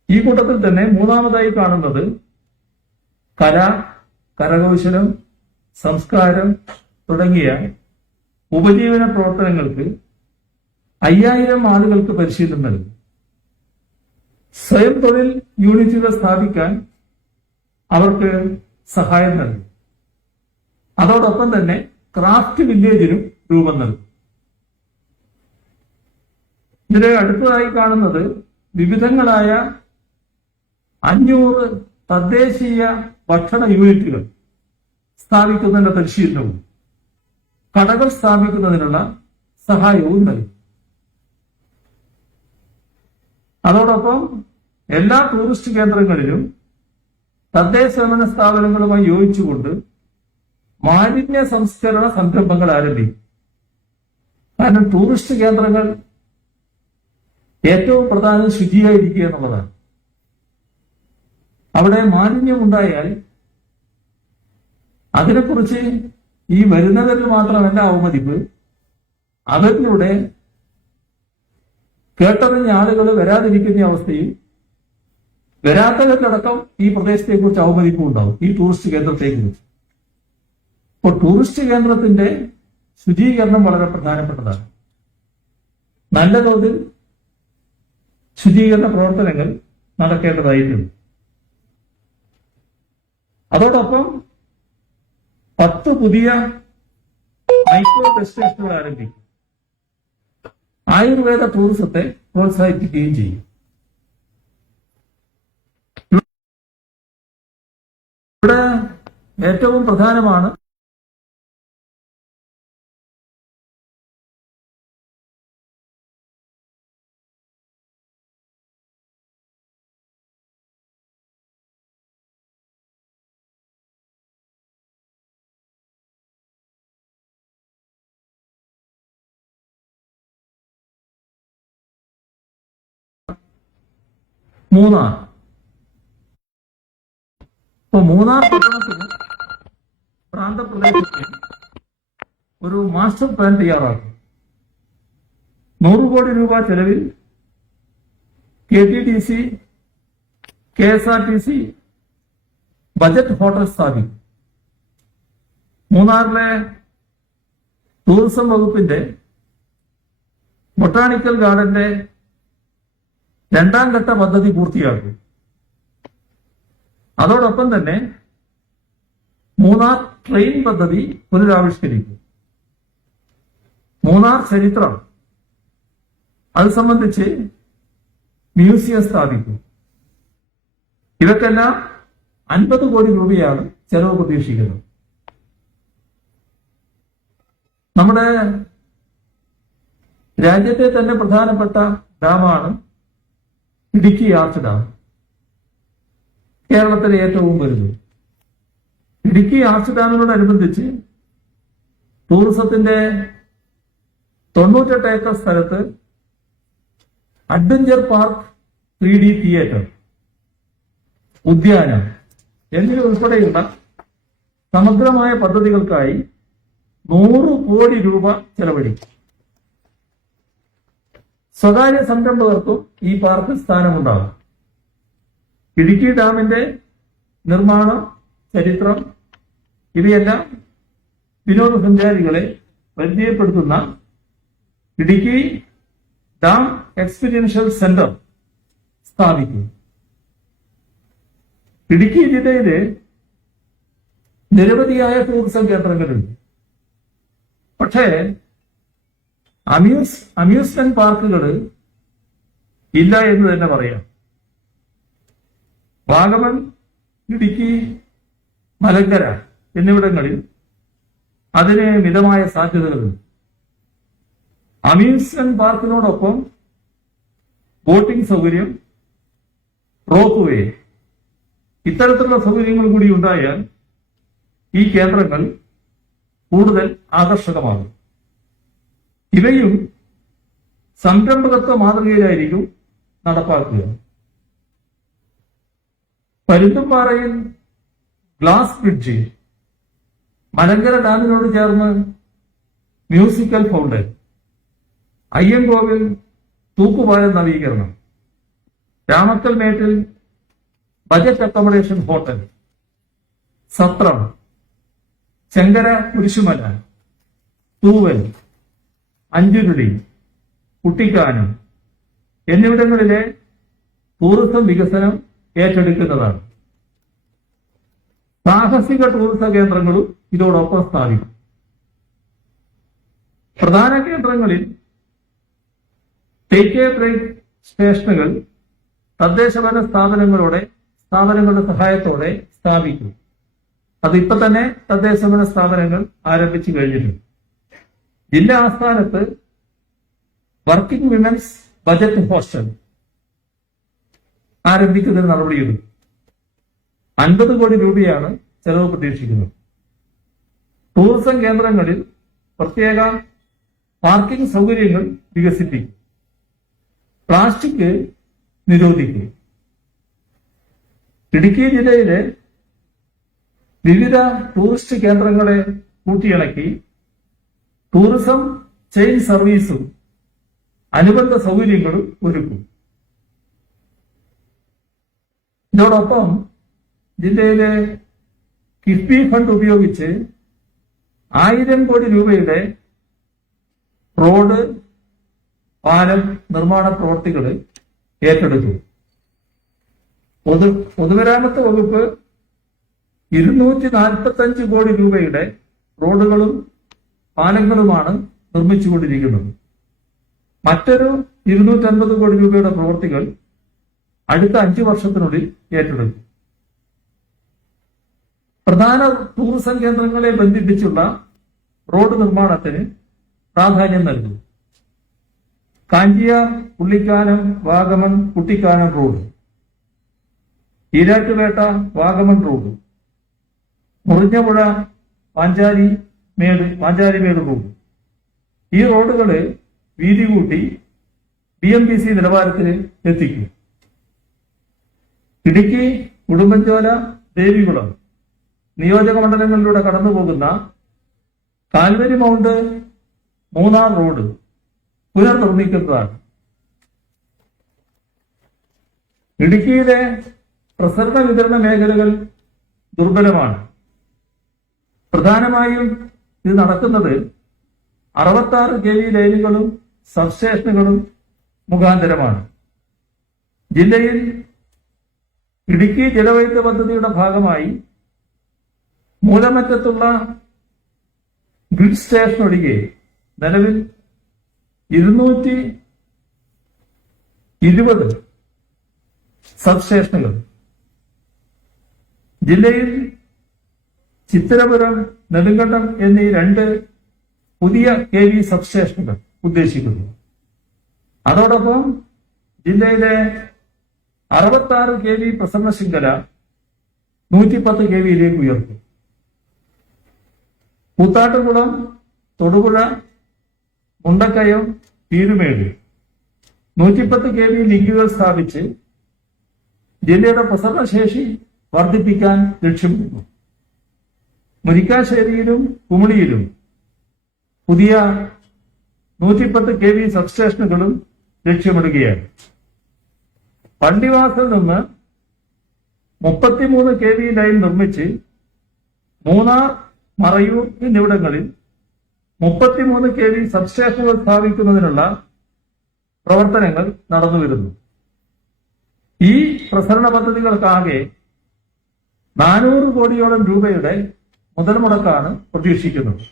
ഈ കൂട്ടത്തിൽ തന്നെ മൂന്നാമതായി കാണുന്നത് കല, കരകൗശലം, സംസ്കാരം തുടങ്ങിയ ഉപജീവന പ്രവർത്തനങ്ങൾക്ക് 5000 ആളുകൾക്ക് പരിശീലനം നൽകും. സ്വയം തൊഴിൽ യൂണിറ്റുകൾ സ്ഥാപിക്കാൻ അവർക്ക് സഹായം നൽകും. അതോടൊപ്പം തന്നെ ക്രാഫ്റ്റ് വില്ലേജിനും രൂപം നൽകും. ഇതിന് അടുത്തതായി കാണുന്നത് വിവിധങ്ങളായ 500 തദ്ദേശീയ ഭക്ഷണ യൂണിറ്റുകൾ സ്ഥാപിക്കുന്നതിനുള്ള പരിശീലനവും കടകൾ സ്ഥാപിക്കുന്നതിനുള്ള സഹായവും നൽകും. അതോടൊപ്പം എല്ലാ ടൂറിസ്റ്റ് കേന്ദ്രങ്ങളിലും തദ്ദേശഭരണ സ്ഥാപനങ്ങളുമായി യോജിച്ചുകൊണ്ട് മാലിന്യ സംസ്കരണ സംരംഭങ്ങൾ ആരംഭിക്കും. കാരണം ടൂറിസ്റ്റ് കേന്ദ്രങ്ങൾ ഏറ്റവും പ്രധാനം ശുചിയായിരിക്കുക എന്നുള്ളതാണ്. അവിടെ മാലിന്യം ഉണ്ടായാൽ അതിനെക്കുറിച്ച് ഈ വരുന്നവരിൽ മാത്രമല്ല അവമതിപ്പ്, അവരിലൂടെ കേട്ടറിഞ്ഞ ആളുകൾ വരാതിരിക്കുന്ന അവസ്ഥയും വരാത്തവരിലടക്കം ഈ പ്രദേശത്തെക്കുറിച്ച് അവമതിപ്പും ഉണ്ടാവും, ഈ ടൂറിസ്റ്റ് കേന്ദ്രത്തെക്കുറിച്ച്. അപ്പോൾ ടൂറിസ്റ്റ് കേന്ദ്രത്തിന്റെ ശുചീകരണം വളരെ പ്രധാനപ്പെട്ടതാണ്. നല്ല തോതിൽ ശുചീകരണ പ്രവർത്തനങ്ങൾ നടക്കേണ്ടതായിട്ടുണ്ട്. അതോടൊപ്പം 10 പുതിയ മൈക്രോ ഡെസ്റ്റിനേഷനുകൾ ആരംഭിക്കും. ആയുർവേദ ടൂറിസത്തെ പ്രോത്സാഹിപ്പിക്കുകയും ചെയ്യും. ഇവിടെ ഏറ്റവും പ്രധാനമാണ് മൂന്നാർ. ഇപ്പൊ മൂന്നാർ പട്ടണത്തിന് പ്രാന്തപ്രദേശത്തിന് ഒരു മാസ്റ്റർ പ്ലാൻ തയ്യാറാക്കും. 100 കോടി രൂപ ചെലവിൽ KTDC, KSRTC ബജറ്റ് ഹോട്ടൽ സ്ഥാപിക്കും. മൂന്നാറിലെ ടൂറിസം വകുപ്പിന്റെ ബൊട്ടാണിക്കൽ ഗാർഡന്റെ 2ാം ഘട്ട പദ്ധതി പൂർത്തിയാക്കും. അതോടൊപ്പം തന്നെ മൂന്നാർ ട്രെയിൻ പദ്ധതി പുനരാവിഷ്കരിക്കും. മൂന്നാർ ചരിത്രം, അത് സംബന്ധിച്ച് മ്യൂസിയം സ്ഥാപിക്കും. ഇവക്കെല്ലാം 50 കോടി രൂപയാണ് ചെലവ് പ്രതീക്ഷിക്കുന്നത്. നമ്മുടെ രാജ്യത്തെ തന്നെ പ്രധാനപ്പെട്ട ഡാമാണ് ഇടുക്കി ആർച്ച് ഡാം, കേരളത്തിലെ ഏറ്റവും വലുത്. ഇടുക്കി ആർച്ച് ഡാമിനോടനുബന്ധിച്ച് ടൂറിസത്തിന്റെ 98 ഏക്കർ സ്ഥലത്ത് അഡ്വഞ്ചർ പാർക്ക്, 3D തിയേറ്റർ, ഉദ്യാനം എന്നിവ ഉൾപ്പെടെയുള്ള സമഗ്രമായ പദ്ധതികൾക്കായി 100 കോടി രൂപ ചെലവഴിക്കും. സ്വകാര്യ സംരംഭകർക്കും ഈ പാർക്കിൽ സ്ഥാനമുണ്ടാകും. ഇടുക്കി ഡാമിന്റെ നിർമ്മാണം, ചരിത്രം ഇവയെല്ലാം വിനോദസഞ്ചാരികളെ പരിചയപ്പെടുത്തുന്ന ഇടുക്കി ഡാം എക്സ്പീരിയൻഷ്യൽ സെന്റർ സ്ഥാപിക്കും. ഇടുക്കി ജില്ലയില് നിരവധിയായ ടൂറിസം കേന്ദ്രങ്ങളുണ്ട്. പക്ഷേ അമ്യൂസ്മെന്റ് പാർക്കുകൾ ഇല്ല എന്ന് തന്നെ പറയാം. വാഗമൺ ഇടുക്കി, മലങ്കര എന്നിവിടങ്ങളിൽ അതിന് മിതമായ സാധ്യതകളുണ്ട്. അമ്യൂസ്മെന്റ് പാർക്കിനോടൊപ്പം ബോട്ടിംഗ് സൗകര്യം, റോപ്പ് വേ ഇത്തരത്തിലുള്ള സൗകര്യങ്ങൾ കൂടി ഉണ്ടായാൽ ഈ കേന്ദ്രങ്ങൾ കൂടുതൽ ആകർഷകമാകും. ഇവയും സംരംഭകത്വ മാതൃകയിലായിരിക്കും നടപ്പാക്കുക. പരുന്തുംപാറയിൽ ഗ്ലാസ് ബ്രിഡ്ജ്, മലങ്കര ഡാമിനോട് ചേർന്ന് മ്യൂസിക്കൽ ഫൗണ്ടൻ, അയ്യങ്കോവിൽ തൂക്കുപാലം നവീകരണം, രാമക്കൽമേട്ടിൽ ബജറ്റ് അക്കോമഡേഷൻ ഹോട്ടൽ, സത്രം, ചെങ്കര കുരിശുമല, തൂവൽ, അഞ്ചുരുളി, കുട്ടിക്കാനം എന്നിവിടങ്ങളിലെ ടൂറിസം വികസനം ഏറ്റെടുക്കുന്നതാണ്. സാഹസിക ടൂറിസം കേന്ദ്രങ്ങളും ഇതോടൊപ്പം സ്ഥാപിക്കും. പ്രധാന കേന്ദ്രങ്ങളിൽ ടേക്ക് എ ബ്രേക്ക് സ്റ്റേഷനുകൾ തദ്ദേശഭരണ സ്ഥാപനങ്ങളുടെ സഹായത്തോടെ സ്ഥാപിക്കും. അതിപ്പോ തന്നെ തദ്ദേശഭരണ സ്ഥാപനങ്ങൾ ആരംഭിച്ചു കഴിഞ്ഞിട്ടുണ്ട്. ജില്ലാ ആസ്ഥാനത്ത് വർക്കിംഗ് വിമൻസ് ബജറ്റ് ഹോസ്റ്റൽ ആരംഭിക്കുന്നതിന് നടപടിയെടുക്കും. 50 കോടി രൂപയാണ് ചെലവ് പ്രതീക്ഷിക്കുന്നത്. ടൂറിസം കേന്ദ്രങ്ങളിൽ പ്രത്യേക പാർക്കിംഗ് സൗകര്യങ്ങൾ വികസിപ്പിക്കും. പ്ലാസ്റ്റിക് നിരോധിക്കും. ഇടുക്കി ജില്ലയിലെ വിവിധ ടൂറിസ്റ്റ് കേന്ദ്രങ്ങളെ കൂട്ടിയിണക്കി ടൂറിസം ചെയിൻ സർവീസും അനുബന്ധ സൗകര്യങ്ങളും ഒരുക്കും. ഇതോടൊപ്പം ജില്ലയിലെ കിഫ്ബി ഫണ്ട് ഉപയോഗിച്ച് 1000 കോടി രൂപയുടെ റോഡ്, പാലം നിർമ്മാണ പ്രവർത്തികൾ ഏറ്റെടുത്തു. പൊതുമരാമത്ത് വകുപ്പ് 245 കോടി രൂപയുടെ റോഡുകളും പാലങ്ങളുമാണ് നിർമ്മിച്ചുകൊണ്ടിരിക്കുന്നത്. മറ്റൊരു 250 കോടി രൂപയുടെ പ്രവൃത്തികൾ അടുത്ത 5 വർഷത്തിനുള്ളിൽ ഏറ്റെടുക്കും. പ്രധാന ടൂറിസം കേന്ദ്രങ്ങളെ ബന്ധിപ്പിച്ചുള്ള റോഡ് നിർമ്മാണത്തിന് പ്രാധാന്യം നൽകും. Kanchiyar, Pullikkanam, Vagamon, Kuttikkanam road, Erattupetta Vagamon road, Murinjapuzha Panchalimedu road. ഈ റോഡുകള് വീതി കൂട്ടി BMTC നിലവാരത്തിൽ എത്തിക്കും. ഇടുക്കി, ഉടുമ്പൻചോല, ദേവികുളം നിയോജക മണ്ഡലങ്ങളിലൂടെ കടന്നുപോകുന്ന കാൽവരി മൗണ്ട് മൂന്നാർ റോഡ് പുനർനിർമ്മിക്കുന്നതാണ്. ഇടുക്കിയിലെ പ്രസരണ വിതരണ മേഖലകൾ ദുർബലമാണ്. പ്രധാനമായും ഇത് നടക്കുന്നത് 66 kV ലൈനുകളും സബ്സ്റ്റേഷനുകളും മുഖാന്തരമാണ്. ജില്ലയിൽ ഇടുക്കി ജലവൈദ്യുത പദ്ധതിയുടെ ഭാഗമായി മൂലമറ്റത്തുള്ള ഗ്രിഡ് സ്റ്റേഷൻ ഒഴികെ നിലവിൽ 220 സബ്സ്റ്റേഷനുകൾ, ജില്ലയിൽ ചിത്തിരപുരം, നെടുങ്കണ്ടം എന്നീ 2 പുതിയ KV സബ്സ്റ്റേഷനുകൾ ഉദ്ദേശിക്കുന്നു. അതോടൊപ്പം ജില്ലയിലെ 66 kV പ്രസരണ ശൃംഖല 110 kVയിലേക്ക് ഉയർത്തും. കൂത്താട്ടുകുളം, തൊടുപുഴ, മുണ്ടക്കയം, പീരുമേട് 110 kV ലിങ്കുകൾ സ്ഥാപിച്ച് ജില്ലയുടെ പ്രസരണശേഷി വർദ്ധിപ്പിക്കാൻ ലക്ഷ്യമിടുന്നു. മുരിക്കാശ്ശേരിയിലും കുമളിയിലും പുതിയ 110 kV സബ്സ്റ്റേഷനുകളും ലക്ഷ്യമിടുകയാണ്. പണ്ടിവാസിൽ നിന്ന് 33 kV ലൈൻ നിർമ്മിച്ച് മൂന്നാർ, മറയൂർ എന്നിവിടങ്ങളിൽ 33 kV സബ്സ്റ്റേഷനുകൾ സ്ഥാപിക്കുന്നതിനുള്ള പ്രവർത്തനങ്ങൾ നടന്നുവരുന്നു. ഈ പ്രസരണ പദ്ധതികൾക്കാകെ 400 കോടിയോളം രൂപയുടെ മുതൽ മുടക്കാണ് പ്രതീക്ഷിക്കുന്നത്.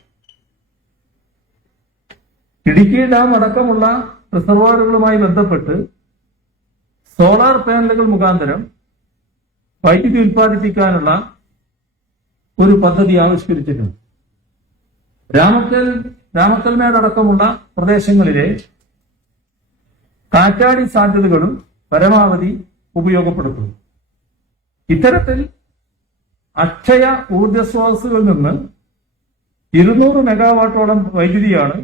ഇടുക്കി ഡാം അടക്കമുള്ള റിസർവോയറുകളുമായി ബന്ധപ്പെട്ട് സോളാർ പാനലുകൾ മുഖാന്തരം വൈദ്യുതി ഉൽപ്പാദിപ്പിക്കാനുള്ള ഒരു പദ്ധതി ആവിഷ്കരിച്ചിട്ടുണ്ട്. രാമക്കൽമേടടക്കമുള്ള പ്രദേശങ്ങളിലെ കാറ്റാടി സാധ്യതകളും പരമാവധി ഉപയോഗപ്പെടുത്തുന്നു. ഇത്തരത്തിൽ അക്ഷയ ഊർജ സ്രോതസ്സുകളിൽ നിന്ന് 200 മെഗാവാട്ടോളം വൈദ്യുതിയാണ്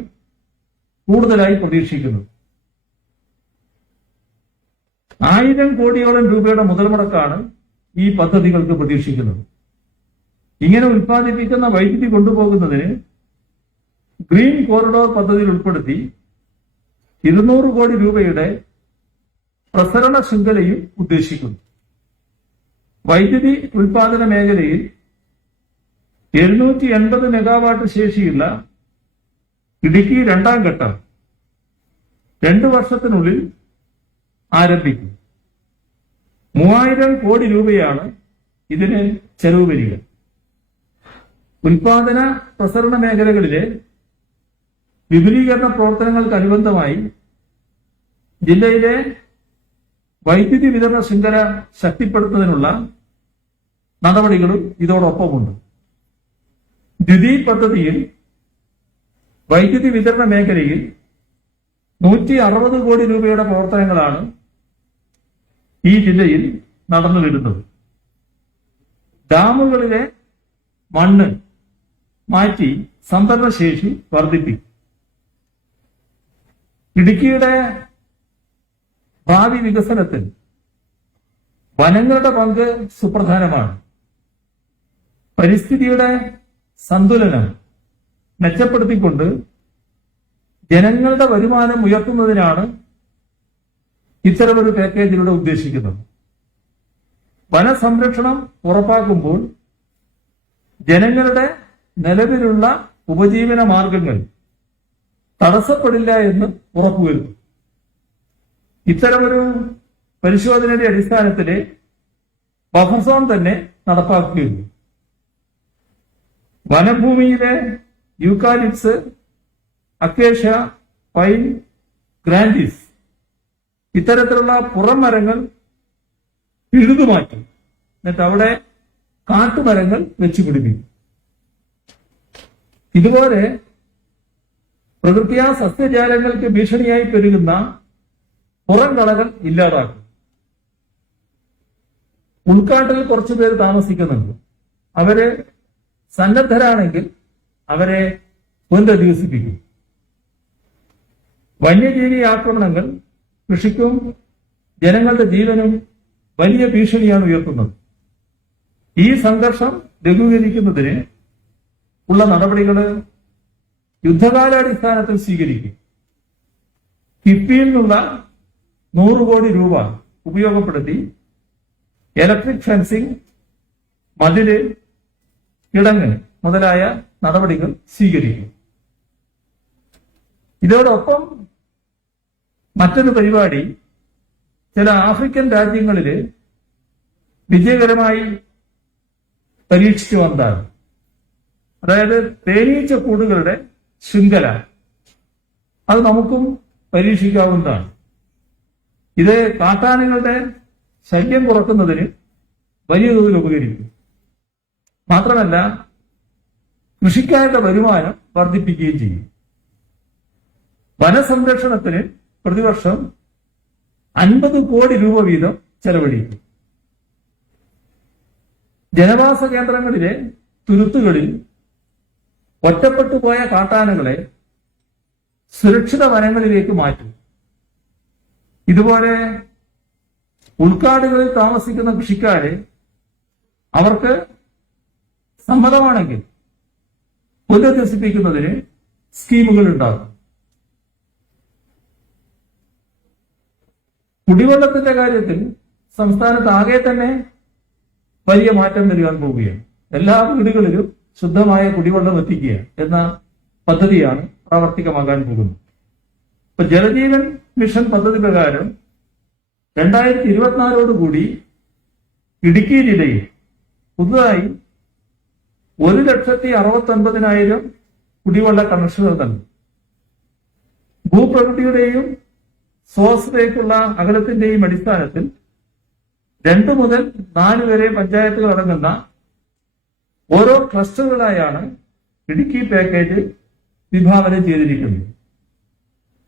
കൂടുതലായി പ്രതീക്ഷിക്കുന്നത്. 1000 കോടിയോളം രൂപയുടെ മുതൽ മുടക്കാണ് ഈ പദ്ധതികൾക്ക് പ്രതീക്ഷിക്കുന്നത്. ഇങ്ങനെ ഉൽപ്പാദിപ്പിക്കുന്ന വൈദ്യുതി കൊണ്ടുപോകുന്നതിന് ഗ്രീൻ കോറിഡോർ പദ്ധതിയിൽ ഉൾപ്പെടുത്തി 200 കോടി രൂപയുടെ പ്രസരണ ശൃംഖലയും ഉദ്ദേശിക്കുന്നു. വൈദ്യുതി ഉൽപാദന മേഖലയിൽ 780 മെഗാവാട്ട് ശേഷിയുള്ള ഇടുക്കി 2ാം ഘട്ടം 2 വർഷത്തിനുള്ളിൽ ആരംഭിക്കും. 3000 കോടി രൂപയാണ് ഇതിന് ചെലവ് വരിക. ഉൽപാദന പ്രസരണ മേഖലകളിലെ വിപുലീകരണ പ്രവർത്തനങ്ങൾക്കനുബന്ധമായി ജില്ലയിലെ വൈദ്യുതി വിതരണ ശൃംഖല ശക്തിപ്പെടുത്തുന്നതിനുള്ള നടപടികളും ഇതോടൊപ്പമുണ്ട്. ദ്വിതി പദ്ധതിയിൽ വൈദ്യുതി വിതരണ മേഖലയിൽ 160 കോടി രൂപയുടെ പ്രവർത്തനങ്ങളാണ് ഈ ജില്ലയിൽ നടന്നു വരുന്നത്. ഡാമുകളിലെ മണ്ണ് മാറ്റി സംഭരണശേഷി വർദ്ധിപ്പിക്കും. ഇടുക്കിയുടെ ഭാവി വികസനത്തിൽ വനങ്ങളുടെ പങ്ക് സുപ്രധാനമാണ്. പരിസ്ഥിതിയുടെ സന്തുലനം മെച്ചപ്പെടുത്തിക്കൊണ്ട് ജനങ്ങളുടെ വരുമാനം ഉയർത്തുന്നതിനാണ് ഇത്തരമൊരു പാക്കേജിലൂടെ ഉദ്ദേശിക്കുന്നത്. വനസംരക്ഷണം ഉറപ്പാക്കുമ്പോൾ ജനങ്ങളുടെ നിലവിലുള്ള ഉപജീവന മാർഗങ്ങൾ തടസ്സപ്പെടില്ല എന്ന് ഉറപ്പുവരുത്തും. ഇത്തരമൊരു പരിശോധനയുടെ അടിസ്ഥാനത്തിൽ ബഫർ സോൺ തന്നെ നടപ്പാക്കുകയുള്ളൂ. വനഭൂമിയിലെ യൂക്കാലിപ്സ്, അക്കേഷ്യ, പൈൻ, ഗ്രാൻഡിസ് ഇത്തരത്തിലുള്ള പുറം മരങ്ങൾ പിഴുതുമാറ്റും. എന്നിട്ട് അവിടെ കാട്ടുമരങ്ങൾ വെച്ചുപിടിപ്പിക്കും. ഇതുപോലെ പ്രകൃതിയാ സസ്യജാലങ്ങൾക്ക് ഭീഷണിയായി പെരുകുന്ന പുറം കളകൾ ഇല്ലാതാക്കും. ഉൾക്കാട്ടിൽ കുറച്ചുപേർ താമസിക്കുന്നുണ്ട്. അവര് സന്നദ്ധരാണെങ്കിൽ അവരെ പുനരധിവസിപ്പിക്കും. വന്യജീവി ആക്രമണങ്ങൾ കൃഷിക്കും ജനങ്ങളുടെ ജീവനും വലിയ ഭീഷണിയാണ് ഉയർത്തുന്നത്. ഈ സംഘർഷം ലഘൂകരിക്കുന്നതിന് ഉള്ള നടപടികൾ യുദ്ധകാലാടിസ്ഥാനത്തിൽ സ്വീകരിക്കും. കിഫ്ബിയിൽ നിന്നുള്ള 100 കോടി രൂപ ഉപയോഗപ്പെടുത്തി ഇലക്ട്രിക് ഫെൻസിംഗ്, മതില്, കിടങ്ങ് മുതലായ നടപടികൾ സ്വീകരിക്കും. ഇതോടൊപ്പം മറ്റൊരു പരിപാടി ചില ആഫ്രിക്കൻ രാജ്യങ്ങളിൽ വിജയകരമായി പരീക്ഷിച്ചു വന്നതാണ്. അതായത് തേനീച്ച കൂടുകളുടെ ശൃംഖല. അത് നമുക്കും പരീക്ഷിക്കാവുന്നതാണ്. ഇത് കാട്ടാനകളുടെ ശല്യം കുറക്കുന്നതിന് വലിയ തോതിൽ ഉപകരിക്കും. മാത്രമല്ല കൃഷിക്കാരുടെ വരുമാനം വർദ്ധിപ്പിക്കുകയും ചെയ്യും. വനസംരക്ഷണത്തിന് പ്രതിവർഷം 50 കോടി രൂപ വീതം ചെലവഴിക്കും. ജനവാസ കേന്ദ്രങ്ങളിലെ തുരുത്തുകളിൽ ഒറ്റപ്പെട്ടുപോയ കാട്ടാനകളെ സുരക്ഷിത വനങ്ങളിലേക്ക് മാറ്റും. ഇതുപോലെ ഉൾക്കാടുകളിൽ താമസിക്കുന്ന കൃഷിക്കാരെ അവർക്ക് സമ്മതമാണെങ്കിൽ പുനരധിവസിപ്പിക്കുന്നതിന് സ്കീമുകൾ ഉണ്ടാകും. കുടിവെള്ളത്തിന്റെ കാര്യത്തിൽ സംസ്ഥാനത്ത് ആകെ തന്നെ വലിയ മാറ്റം വരുവാൻ പോവുകയാണ്. എല്ലാ വീടുകളിലും ശുദ്ധമായ കുടിവെള്ളം എത്തിക്കുക എന്ന പദ്ധതിയാണ് പ്രാവർത്തികമാകാൻ പോകുന്നത്. ഇപ്പൊ ജലജീവൻ മിഷൻ പദ്ധതി പ്രകാരം 2024 ഇടുക്കി ജില്ലയിൽ പുതുതായി 1,69,000 കുടിവെള്ള കണക്ഷനുകൾ നൽകും. ഭൂപ്രകൃതിയുടെയും സ്രോതസ്സിലേക്കുള്ള അകലത്തിന്റെയും അടിസ്ഥാനത്തിൽ 2 മുതൽ 4 വരെ പഞ്ചായത്തുകൾ അടങ്ങുന്ന ഓരോ ക്ലസ്റ്ററുകളായാണ് ഇടുക്കി പാക്കേജ് വിഭാവനം ചെയ്തിരിക്കുന്നത്.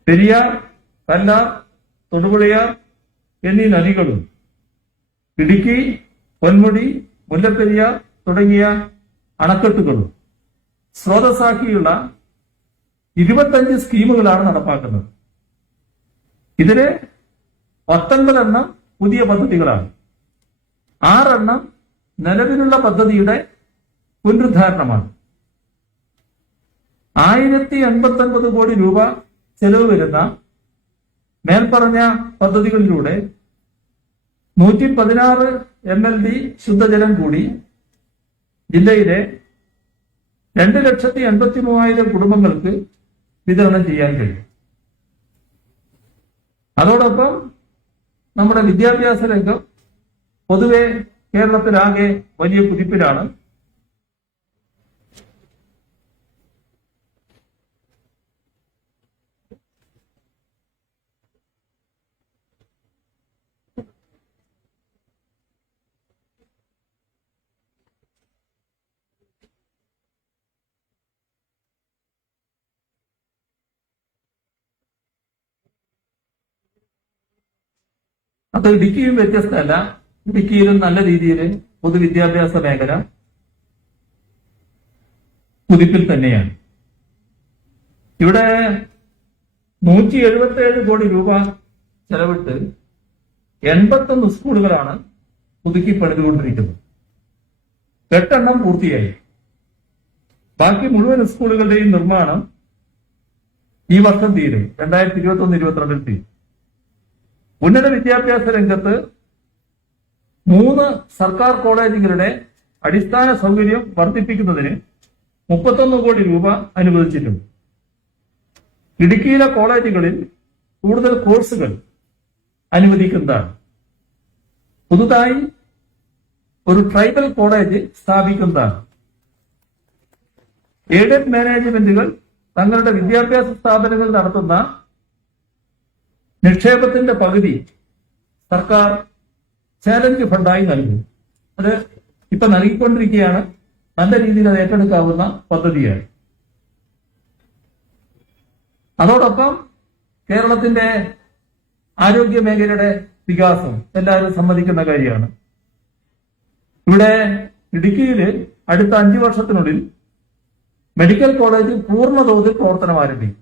പെരിയാർ, കല്ലാർ, തൊടുപുഴയാർ എന്നീ നദികളും ഇടുക്കി, പൊന്മുടി, മുല്ലപ്പെരിയാർ തുടങ്ങിയ അണക്കെട്ടുകളും സ്രോതസ്സാക്കിയുള്ള 25 സ്കീമുകളാണ് നടപ്പാക്കുന്നത്. ഇതില് 19 എണ്ണം പുതിയ പദ്ധതികളാണ്. 6 എണ്ണം നിലവിലുള്ള പദ്ധതിയുടെ പുനരുദ്ധാരണമാണ്. 1089 കോടി രൂപ ചെലവ് വരുന്ന മേൽപ്പറഞ്ഞ പദ്ധതികളിലൂടെ 116 MLD ശുദ്ധജലം കൂടി ജില്ലയിലെ 2,83,000 കുടുംബങ്ങൾക്ക് വിതരണം ചെയ്യാൻ കഴിയും. അതോടൊപ്പം നമ്മുടെ വിദ്യാഭ്യാസ രംഗം പൊതുവെ കേരളത്തിലാകെ വലിയ കുതിപ്പിലാണ്. അത് ഇടുക്കിയും വ്യത്യസ്തമല്ല. ഇടുക്കിയിലും നല്ല രീതിയിൽ പൊതുവിദ്യാഭ്യാസ മേഖല കുതിപ്പിൽ തന്നെയാണ്. ഇവിടെ 177 കോടി രൂപ ചെലവിട്ട് 81 സ്കൂളുകളാണ് പുതുക്കി പണിതുകൊണ്ടിരിക്കുന്നത്. 8 എണ്ണം പൂർത്തിയായി. ബാക്കി മുഴുവൻ സ്കൂളുകളുടെയും നിർമ്മാണം ഈ വർഷം തീരും. 2021-22 തീരും. ഉന്നത വിദ്യാഭ്യാസ രംഗത്ത് 3 സർക്കാർ കോളേജുകളുടെ അടിസ്ഥാന സൗകര്യം വർദ്ധിപ്പിക്കുന്നതിന് 31 കോടി രൂപ അനുവദിച്ചിട്ടുണ്ട്. ഇടുക്കിയിലെ കോളേജുകളിൽ കൂടുതൽ കോഴ്സുകൾ അനുവദിക്കുന്നതാണ്. പുതുതായി ഒരു ട്രൈബൽ കോളേജ് സ്ഥാപിക്കുന്നതാണ്. എയ്ഡഡ് മാനേജ്മെന്റുകൾ തങ്ങളുടെ വിദ്യാഭ്യാസ സ്ഥാപനങ്ങൾ നടത്തുന്ന നിക്ഷേപത്തിന്റെ പകുതി സർക്കാർ ചാലഞ്ച് ഫണ്ടായി നൽകും. അത് ഇപ്പൊ നൽകിക്കൊണ്ടിരിക്കുകയാണ്. നല്ല രീതിയിൽ അത് ഏറ്റെടുക്കാവുന്ന പദ്ധതിയാണ്. അതോടൊപ്പം കേരളത്തിന്റെ ആരോഗ്യ മേഖലയുടെ വികാസം എല്ലാവരും സമ്മതിക്കുന്ന കാര്യമാണ്. ഇവിടെ ഇടുക്കിയിൽ അടുത്ത 5 വർഷത്തിനുള്ളിൽ മെഡിക്കൽ കോളേജ് പൂർണ്ണതോതിൽ പ്രവർത്തനം ആരംഭിക്കും.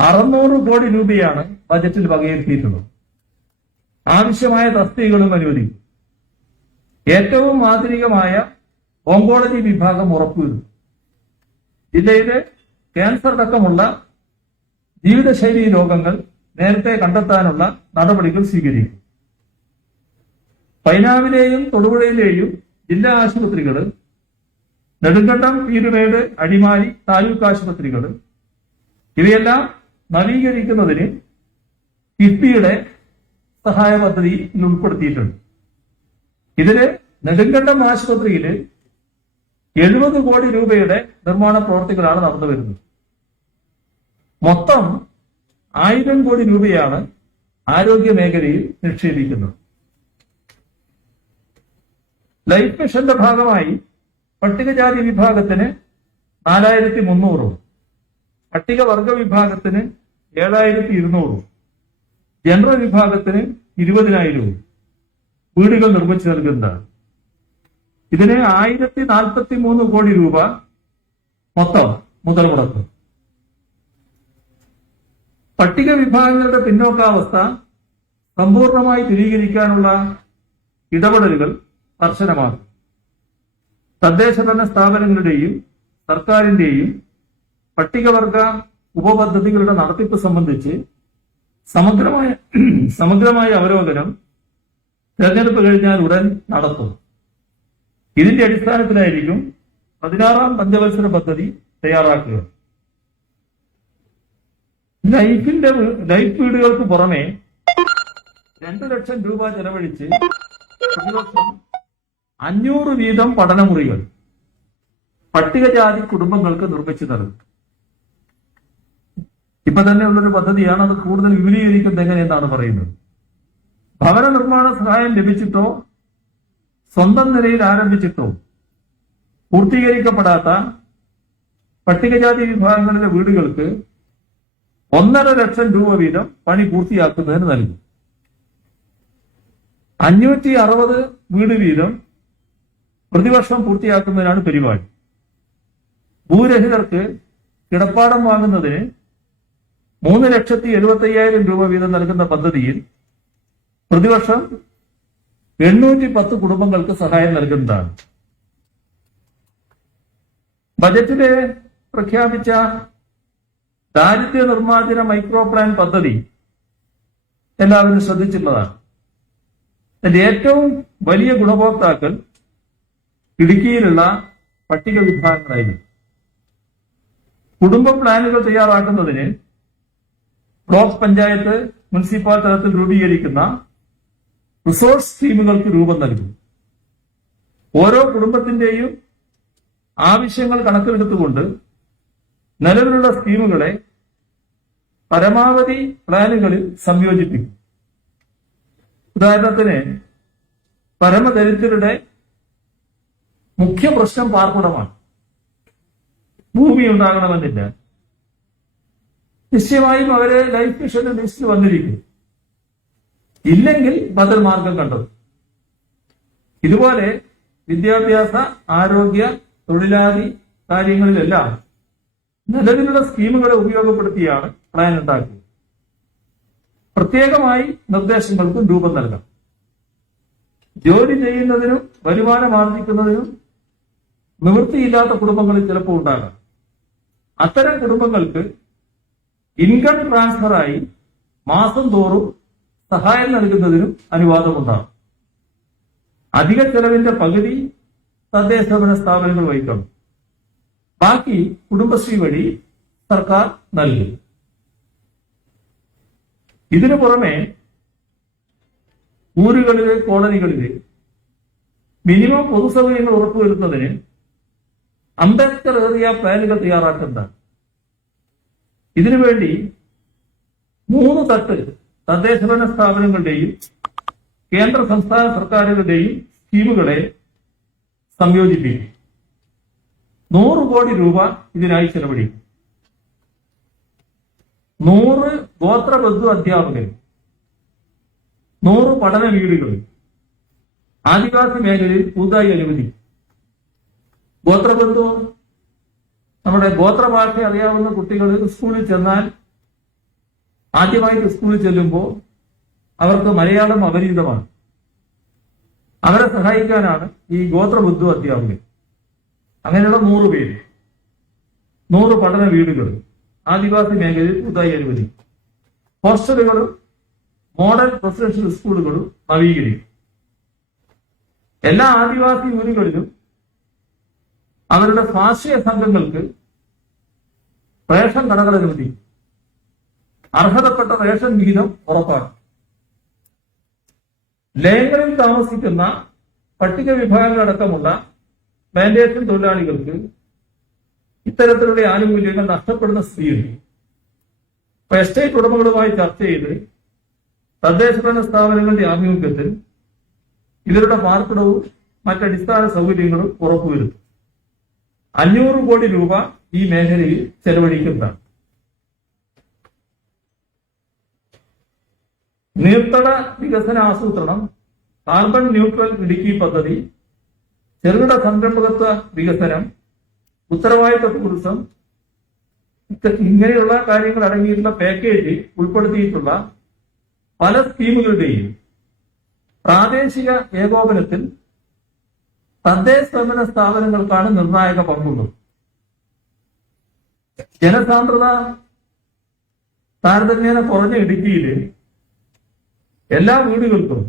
600 കോടി രൂപയാണ് ബജറ്റിൽ വകയിരുത്തിയിട്ടുള്ളത്. ആവശ്യമായ തസ്തികകളും അനുവദിക്കും. ഏറ്റവും ആധുനികമായ ഓങ്കോളജി വിഭാഗം ഉറപ്പുവരുത്തും. ജില്ലയിലെ ക്യാൻസർ അടക്കമുള്ള ജീവിതശൈലി രോഗങ്ങൾ നേരത്തെ കണ്ടെത്താനുള്ള നടപടികൾ സ്വീകരിക്കും. പൈനാവിലെയും തൊടുപുഴയിലെയും ജില്ലാ ആശുപത്രികൾ, നെടുങ്കണ്ടം, പീരുമേട്, അടിമാലി താലൂക്ക് ആശുപത്രികൾ ഇവയെല്ലാം നവീകരിക്കുന്നതിന് കിഫ്ബിയുടെ സഹായ പദ്ധതിയിൽ ഉൾപ്പെടുത്തിയിട്ടുണ്ട്. ഇതില് നെടുങ്കണ്ടം ആശുപത്രിയിൽ 70 കോടി രൂപയുടെ നിർമ്മാണ പ്രവർത്തികളാണ് നടന്നു വരുന്നത്. മൊത്തം 1000 കോടി രൂപയാണ് ആരോഗ്യ മേഖലയിൽ നിക്ഷേപിക്കുന്നത്. ലൈഫ് മിഷന്റെ ഭാഗമായി പട്ടികജാതി വിഭാഗത്തിന് 4300, പട്ടികവർഗ വിഭാഗത്തിന് 7200, ജനറൽ വിഭാഗത്തിന് 20,000 വീടുകൾ നിർമ്മിച്ചു നൽകുന്നതാണ്. ഇതിന് 1043 കോടി രൂപ മൊത്തം മുതൽ മുടക്കും. പട്ടിക വിഭാഗങ്ങളുടെ പിന്നോക്കാവസ്ഥ സമ്പൂർണമായി ദൂരീകരിക്കാനുള്ള ഇടപെടലുകൾ കർശനമാക്കും. തദ്ദേശഭരണ സ്ഥാപനങ്ങളുടെയും സർക്കാരിന്റെയും പട്ടികവർഗ ഉപപദ്ധതികളുടെ നടത്തിപ്പ് സംബന്ധിച്ച് സമഗ്രമായ അവലോകനം തെരഞ്ഞെടുപ്പ് കഴിഞ്ഞാൽ ഉടൻ നടത്തും. ഇതിന്റെ അടിസ്ഥാനത്തിലായിരിക്കും 16ാം പഞ്ചവത്സര പദ്ധതി തയ്യാറാക്കുക. ലൈഫ് വീടുകൾക്ക് പുറമെ 2 ലക്ഷം രൂപ ചെലവഴിച്ച് പ്രതിവർഷം 500 വീതം പഠനമുറികൾ പട്ടികജാതി കുടുംബങ്ങൾക്ക് നിർമ്മിച്ചു നൽകും. ഇപ്പൊ തന്നെ ഉള്ളൊരു പദ്ധതിയാണ്. അത് കൂടുതൽ വിപുലീകരിക്കുന്നത് എങ്ങനെയെന്നാണ് പറയുന്നത്. ഭവന നിർമ്മാണ സഹായം ലഭിച്ചിട്ടോ സ്വന്തം നിലയിൽ ആരംഭിച്ചിട്ടോ പൂർത്തീകരിക്കപ്പെടാത്ത പട്ടികജാതി വിഭാഗങ്ങളിലെ വീടുകൾക്ക് 1.5 ലക്ഷം രൂപ വീതം പണി പൂർത്തിയാക്കുന്നതിന് നൽകും. 560 വീട് വീതം പ്രതിവർഷം പൂർത്തിയാക്കുന്നതിനാണ് പരിപാടി. ഭൂരഹിതർക്ക് കിടപ്പാടം വാങ്ങുന്നതിന് 3,75,000 രൂപ വീതം നൽകുന്ന പദ്ധതിയിൽ പ്രതിവർഷം 810 കുടുംബങ്ങൾക്ക് സഹായം നൽകുന്നതാണ്. ബജറ്റില് പ്രഖ്യാപിച്ച ദാരിദ്ര്യ നിർമ്മാർജ്ജന മൈക്രോ പ്ലാൻ പദ്ധതി എല്ലാവരും ശ്രദ്ധിച്ചിട്ടുള്ളതാണ്. അതിന്റെ ഏറ്റവും വലിയ ഗുണഭോക്താക്കൾ ഇടുക്കിയിലുള്ള പട്ടിക വിഭാഗങ്ങളായിരുന്നു. കുടുംബ പ്ലാനുകൾ തയ്യാറാക്കുന്നതിന് ബ്ലോക്ക് പഞ്ചായത്ത്, മുനിസിപ്പൽ തലത്തിൽ രൂപീകരിക്കുന്ന റിസോഴ്സ് സ്കീമുകൾക്ക് രൂപം നൽകും. ഓരോ കുടുംബത്തിന്റെയും ആവശ്യങ്ങൾ കണക്കിലെടുത്തുകൊണ്ട് നിലവിലുള്ള സ്കീമുകളെ പരമാവധി പ്ലാനുകളിൽ സംയോജിപ്പിക്കും. ഉദാഹരണത്തിന്, പരമദരിദ്രരുടെ മുഖ്യ പ്രശ്നം പാർപ്പിടമാണ്. ഭൂമി ഉണ്ടാകണമെന്നില്ല. നിശ്ചയമായും അവരെ ലൈഫ് മിഷന്റെ ലിസ്റ്റിൽ വന്നിരിക്കും. ഇല്ലെങ്കിൽ ബദൽ മാർഗം കണ്ടെത്തും. ഇതുപോലെ വിദ്യാഭ്യാസ, ആരോഗ്യ, തൊഴിലാളി കാര്യങ്ങളിലെല്ലാം നിലവിലുള്ള സ്കീമുകളെ ഉപയോഗപ്പെടുത്തിയാണ് പ്ലാൻ ഉണ്ടാക്കിയത്. പ്രത്യേകമായി നിർദ്ദേശങ്ങൾക്കും രൂപം നൽകാം. ജോലി ചെയ്യുന്നതിനും വരുമാനം ആർജിക്കുന്നതിനും നിവൃത്തിയില്ലാത്ത കുടുംബങ്ങളിൽ ചിലപ്പോൾ ഉണ്ടാകാം. അത്തരം കുടുംബങ്ങൾക്ക് ഇൻകം ട്രാൻസ്ഫറായി മാസം തോറും സഹായം നൽകുന്നതിനും അനുവാദമുണ്ടാകും. അധിക ചെലവിന്റെ പകുതി തദ്ദേശഭരണ സ്ഥാപനങ്ങൾ വഹിക്കണം. ബാക്കി കുടുംബശ്രീ വഴി സർക്കാർ നൽകും. ഇതിനു പുറമെ ഊരുകളിലെ, കോളനികളിലെ മിനിമം പൊതുസൗകര്യങ്ങൾ ഉറപ്പുവരുത്തുന്നതിന് അംബേദ്കർ ഏറിയ പ്ലാനുകൾ തയ്യാറാക്കുന്നതാണ്. ഇതിനുവേണ്ടി 3 തട്ട് തദ്ദേശഭരണ സ്ഥാപനങ്ങളുടെയും കേന്ദ്ര സംസ്ഥാന സർക്കാരുകളുടെയും സ്കീമുകളെ സംയോജിപ്പിക്കും. 100 കോടി രൂപ ഇതിനായി ചെലവഴിക്കും. 100 ഗോത്രബന്ധു അധ്യാപകർ, 100 പഠന വീടുകൾ ആദിവാസി മേഖലയിൽ പുതുതായി അനുവദിക്കും. ഗോത്രബന്ധു, നമ്മുടെ ഗോത്രഭാഷ അറിയാവുന്ന കുട്ടികൾ സ്കൂളിൽ ചെന്നാൽ, ആദ്യമായിട്ട് സ്കൂളിൽ ചെല്ലുമ്പോൾ അവർക്ക് മലയാളം അപരിചിതമാണ്. അവരെ സഹായിക്കാനാണ് ഈ ഗോത്രബന്ധു അധ്യാപകർ. അങ്ങനെയുള്ള 100 പേര്, 100 പഠന വീടുകൾ ആദിവാസി മേഖലയിൽ പുതുതായി അനുവദിക്കും. ഹോസ്റ്റലുകളും മോഡൽ റെസിഡൻഷ്യൽ സ്കൂളുകളും നവീകരിക്കും. എല്ലാ ആദിവാസി ഊരുകളിലും അവരുടെ സ്വാശ്രയ സംഘങ്ങൾക്ക് റേഷൻ കടകൾ അനുവദിക്കും. അർഹതപ്പെട്ട റേഷൻ വിഹിതം ഉറപ്പാക്കും. ലയങ്ങളിൽ താമസിക്കുന്ന പട്ടിക വിഭാഗങ്ങളടക്കമുള്ള പ്ലാന്റേഷൻ തൊഴിലാളികൾക്ക് ഇത്തരത്തിലുള്ള ആനുകൂല്യങ്ങൾ നഷ്ടപ്പെടുന്ന സ്ഥിതിയുണ്ട്. എസ്റ്റേറ്റ് ഉടമകളുമായി ചർച്ച ചെയ്ത് തദ്ദേശഭരണ സ്ഥാപനങ്ങളുടെ ആഭിമുഖ്യത്തിൽ ഇവരുടെ പാർപ്പിടവും മറ്റടിസ്ഥാന സൗകര്യങ്ങളും ഉറപ്പുവരുത്തും. 500 കോടി രൂപ ഈ മേഖലയിൽ ചെലവഴിക്കുന്നതാണ്. നീർത്തട വികസന ആസൂത്രണം, കാർബൺ ന്യൂട്രൽ ഇടുക്കി പദ്ധതി, ചെറുകിട സംരംഭകത്വ വികസനം, ഉത്തരവാദിത്ത ടൂറിസം, ഇങ്ങനെയുള്ള കാര്യങ്ങൾ അടങ്ങിയിട്ടുള്ള പാക്കേജിൽ ഉൾപ്പെടുത്തിയിട്ടുള്ള പല സ്കീമുകളുടെയും പ്രാദേശിക ഏകോപനത്തിൽ തദ്ദേശഭരണ സ്ഥാപനങ്ങൾക്കാണ് നിർണായക പങ്കുള്ളത്. ജനസാന്ദ്രത താരതമ്യേന കുറഞ്ഞ ഇടുക്കിയിൽ എല്ലാ വീടുകൾക്കും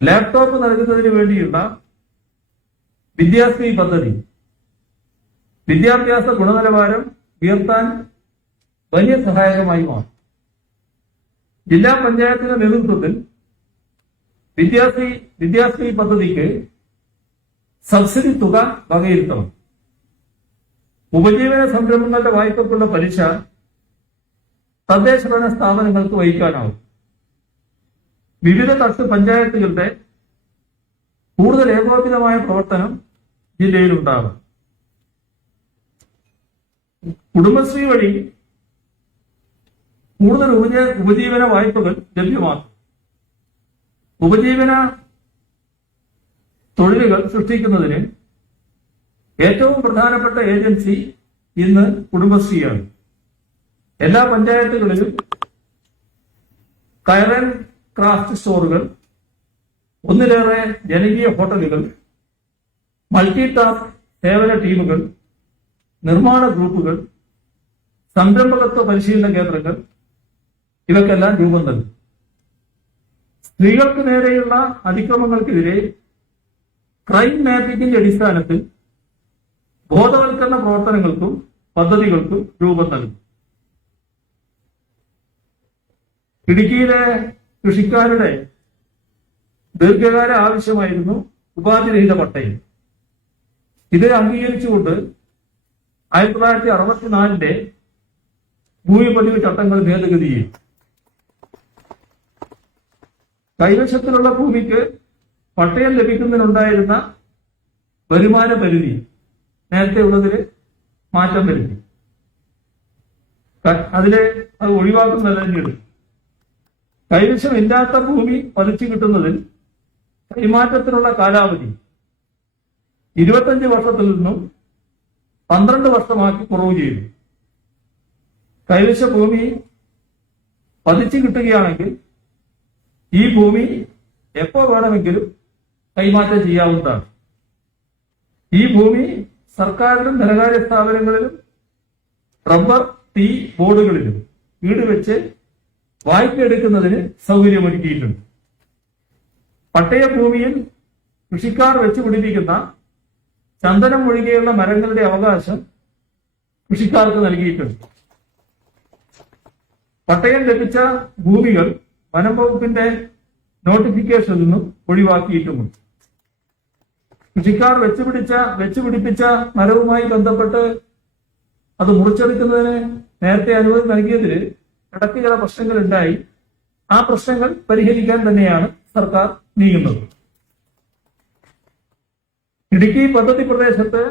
ലാപ്ടോപ്പ് നൽകുന്നതിന് വേണ്ടിയുള്ള വിദ്യാശ്രീ പദ്ധതി വിദ്യാഭ്യാസ ഗുണനിലവാരം ഉയർത്താൻ വലിയ സഹായകമായി മാറും. ജില്ലാ പഞ്ചായത്തിന്റെ നേതൃത്വത്തിൽ വിദ്യാശ്രീ പദ്ധതിക്ക് സബ്സിഡി തുക വകയിരുത്തണം. ഉപജീവന സംരംഭങ്ങളുടെ വായ്പക്കുള്ള പലിശ തദ്ദേശഭരണ സ്ഥാപനങ്ങൾക്ക് വഹിക്കാനാവും. വിവിധ തട്ട് പഞ്ചായത്തുകളുടെ കൂടുതൽ ഏകോപിതമായ പ്രവർത്തനം ജില്ലയിലുണ്ടാകും. കുടുംബശ്രീ വഴി കൂടുതൽ ഉപജീവന വായ്പകൾ ലഭ്യമാക്കും. ഉപജീവന തൊഴിലുകൾ സൃഷ്ടിക്കുന്നതിന് ഏറ്റവും പ്രധാനപ്പെട്ട ഏജൻസി ഇന്ന് കുടുംബശ്രീയാണ്. എല്ലാ പഞ്ചായത്തുകളിലും കയർ ആൻഡ് ക്രാഫ്റ്റ് സ്റ്റോറുകൾ, ഒന്നിലേറെ ജനകീയ ഹോട്ടലുകൾ, മൾട്ടി ടാസ്ക് സേവന ടീമുകൾ, നിർമ്മാണ ഗ്രൂപ്പുകൾ, സംരംഭകത്വ പരിശീലന കേന്ദ്രങ്ങൾ ഇവക്കെല്ലാം രൂപം നൽകും. സ്ത്രീകൾക്ക് നേരെയുള്ള അതിക്രമങ്ങൾക്കെതിരെ ക്രൈം മാപ്പിംഗിന്റെ അടിസ്ഥാനത്തിൽ ബോധവൽക്കരണ പ്രവർത്തനങ്ങൾക്കും പദ്ധതികൾക്കും രൂപം നൽകും. ഇടുക്കിയിലെ കൃഷിക്കാരുടെ ദീർഘകാല ആവശ്യമായിരുന്നു ഉപാധിരഹിത പട്ടയം. ഇത് അംഗീകരിച്ചുകൊണ്ട് 1964 ഭൂമി പതിവ് ചട്ടങ്ങൾ ഭേദഗതി ചെയ്തു. കൈവശത്തിലുള്ള ഭൂമിക്ക് പട്ടയം ലഭിക്കുന്നതിനുണ്ടായിരുന്ന വരുമാന പരിധി നേരത്തെ ഉള്ളതിൽ മാറ്റം വരുത്തി. അത് ഒഴിവാക്കുന്നതന്നെയാണ്. കൈവശമില്ലാത്ത ഭൂമി പതിച്ചു കിട്ടുന്നതിൽ കൈമാറ്റത്തിനുള്ള കാലാവധി 25 വർഷത്തിൽ നിന്നും 12 വർഷമാക്കി കുറവ് ചെയ്തു. കൈവശ ഭൂമി പതിച്ചു കിട്ടുകയാണെങ്കിൽ ഈ ഭൂമി എപ്പോൾ വേണമെങ്കിലും കൈമാറ്റം ചെയ്യാവുന്നതാണ്. ഈ ഭൂമി സർക്കാരിലും ധനകാര്യ സ്ഥാപനങ്ങളിലും റബ്ബർ ടീ ബോർഡുകളിലും വീട് വെച്ച് വായ്പ എടുക്കുന്നതിന് സൗകര്യമൊരുക്കിയിട്ടുണ്ട്. പട്ടയഭൂമിയിൽ കൃഷിക്കാർ വെച്ച് പിടിപ്പിക്കുന്ന ചന്ദനം ഒഴികെയുള്ള മരങ്ങളുടെ അവകാശം കൃഷിക്കാർക്ക് നൽകിയിട്ടുണ്ട്. പട്ടയം ലഭിച്ച ഭൂമികൾ വനം വകുപ്പിന്റെ നോട്ടിഫിക്കേഷനിൽ നിന്നും ഒഴിവാക്കിയിട്ടുമുണ്ട്. കൃഷിക്കാർ വെച്ചുപിടിപ്പിച്ച മരവുമായി ബന്ധപ്പെട്ട് അത് മുറിച്ചെടുക്കുന്നതിന് നേരത്തെ അനുമതി നൽകിയതിൽ ഇടയ്ക്ക് ചില പ്രശ്നങ്ങൾ ഉണ്ടായി. ആ പ്രശ്നങ്ങൾ പരിഹരിക്കാൻ തന്നെയാണ് സർക്കാർ നീങ്ങുന്നത്. ഇടുക്കി പദ്ധതി പ്രദേശത്ത്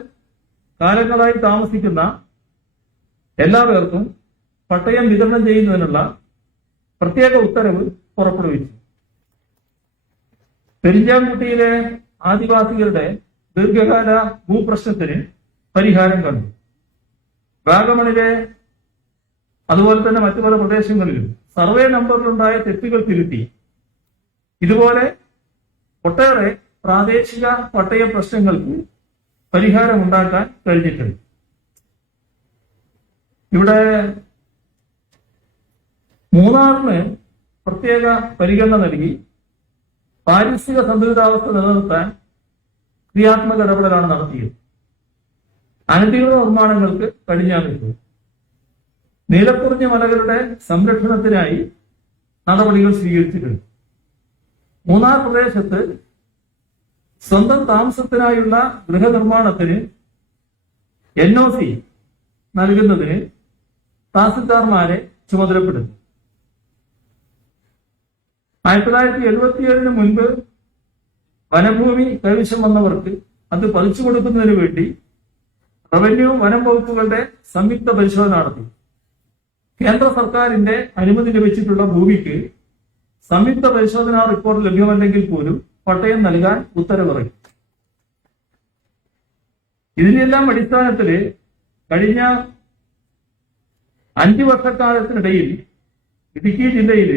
കാലങ്ങളായി താമസിക്കുന്ന എല്ലാവർക്കും പട്ടയം വിതരണം ചെയ്യുന്നതിനുള്ള പ്രത്യേക ഉത്തരവ് പുറപ്പെടുവിച്ചു. പെരിഞ്ചാംകുട്ടിയിലെ ആദിവാസികളുടെ ദീർഘകാല ഭൂപ്രശ്നത്തിന് പരിഹാരം കണ്ടു. വാഗമണിലെ അതുപോലെ തന്നെ മറ്റു പല പ്രദേശങ്ങളിലും സർവേ നമ്പറിലുണ്ടായ തെറ്റുകൾ തിരുത്തി. ഇതുപോലെ ഒട്ടേറെ പ്രാദേശിക പട്ടയ പ്രശ്നങ്ങൾക്ക് പരിഹാരമുണ്ടാക്കാൻ കഴിഞ്ഞിട്ടുണ്ട്. ഇവിടെ മൂന്നാറിന് പ്രത്യേക പരിഗണന നൽകി പാരിസ്ഥിതിക സന്തുലിതാവസ്ഥ നിലനിർത്താൻ ക്രിയാത്മക ഇടപെടലാണ് നടത്തിയത്. അനധികൃത നിർമ്മാണങ്ങൾക്ക് കടിഞ്ഞാണിട്ടു. നീലക്കുറിഞ്ഞ മലകളുടെ സംരക്ഷണത്തിനായി നടപടികൾ സ്വീകരിച്ചിട്ടുണ്ട്. മൂന്നാർ പ്രദേശത്ത് സ്വന്തം താമസത്തിനായുള്ള ഗൃഹനിർമ്മാണത്തിന് NOC നൽകുന്നതിന് തഹസിൽദാർമാരെ ചുമതലപ്പെടുത്തി. 1977 മുൻപ് വനഭൂമി കൈവശം വന്നവർക്ക് അത് പതിച്ചു കൊടുക്കുന്നതിന് വേണ്ടി റവന്യൂ വനം വകുപ്പുകളുടെ സംയുക്ത പരിശോധന നടത്തി. കേന്ദ്ര സർക്കാരിന്റെ അനുമതി ലഭിച്ചിട്ടുള്ള ഭൂമിക്ക് സംയുക്ത പരിശോധനാ റിപ്പോർട്ട് ലഭ്യമല്ലെങ്കിൽ പോലും പട്ടയം നൽകാൻ ഉത്തരവിറങ്ങി. ഇതിനെല്ലാം അടിസ്ഥാനത്തിൽ കഴിഞ്ഞ 5 വർഷക്കാലത്തിനിടയിൽ ഇടുക്കി ജില്ലയിൽ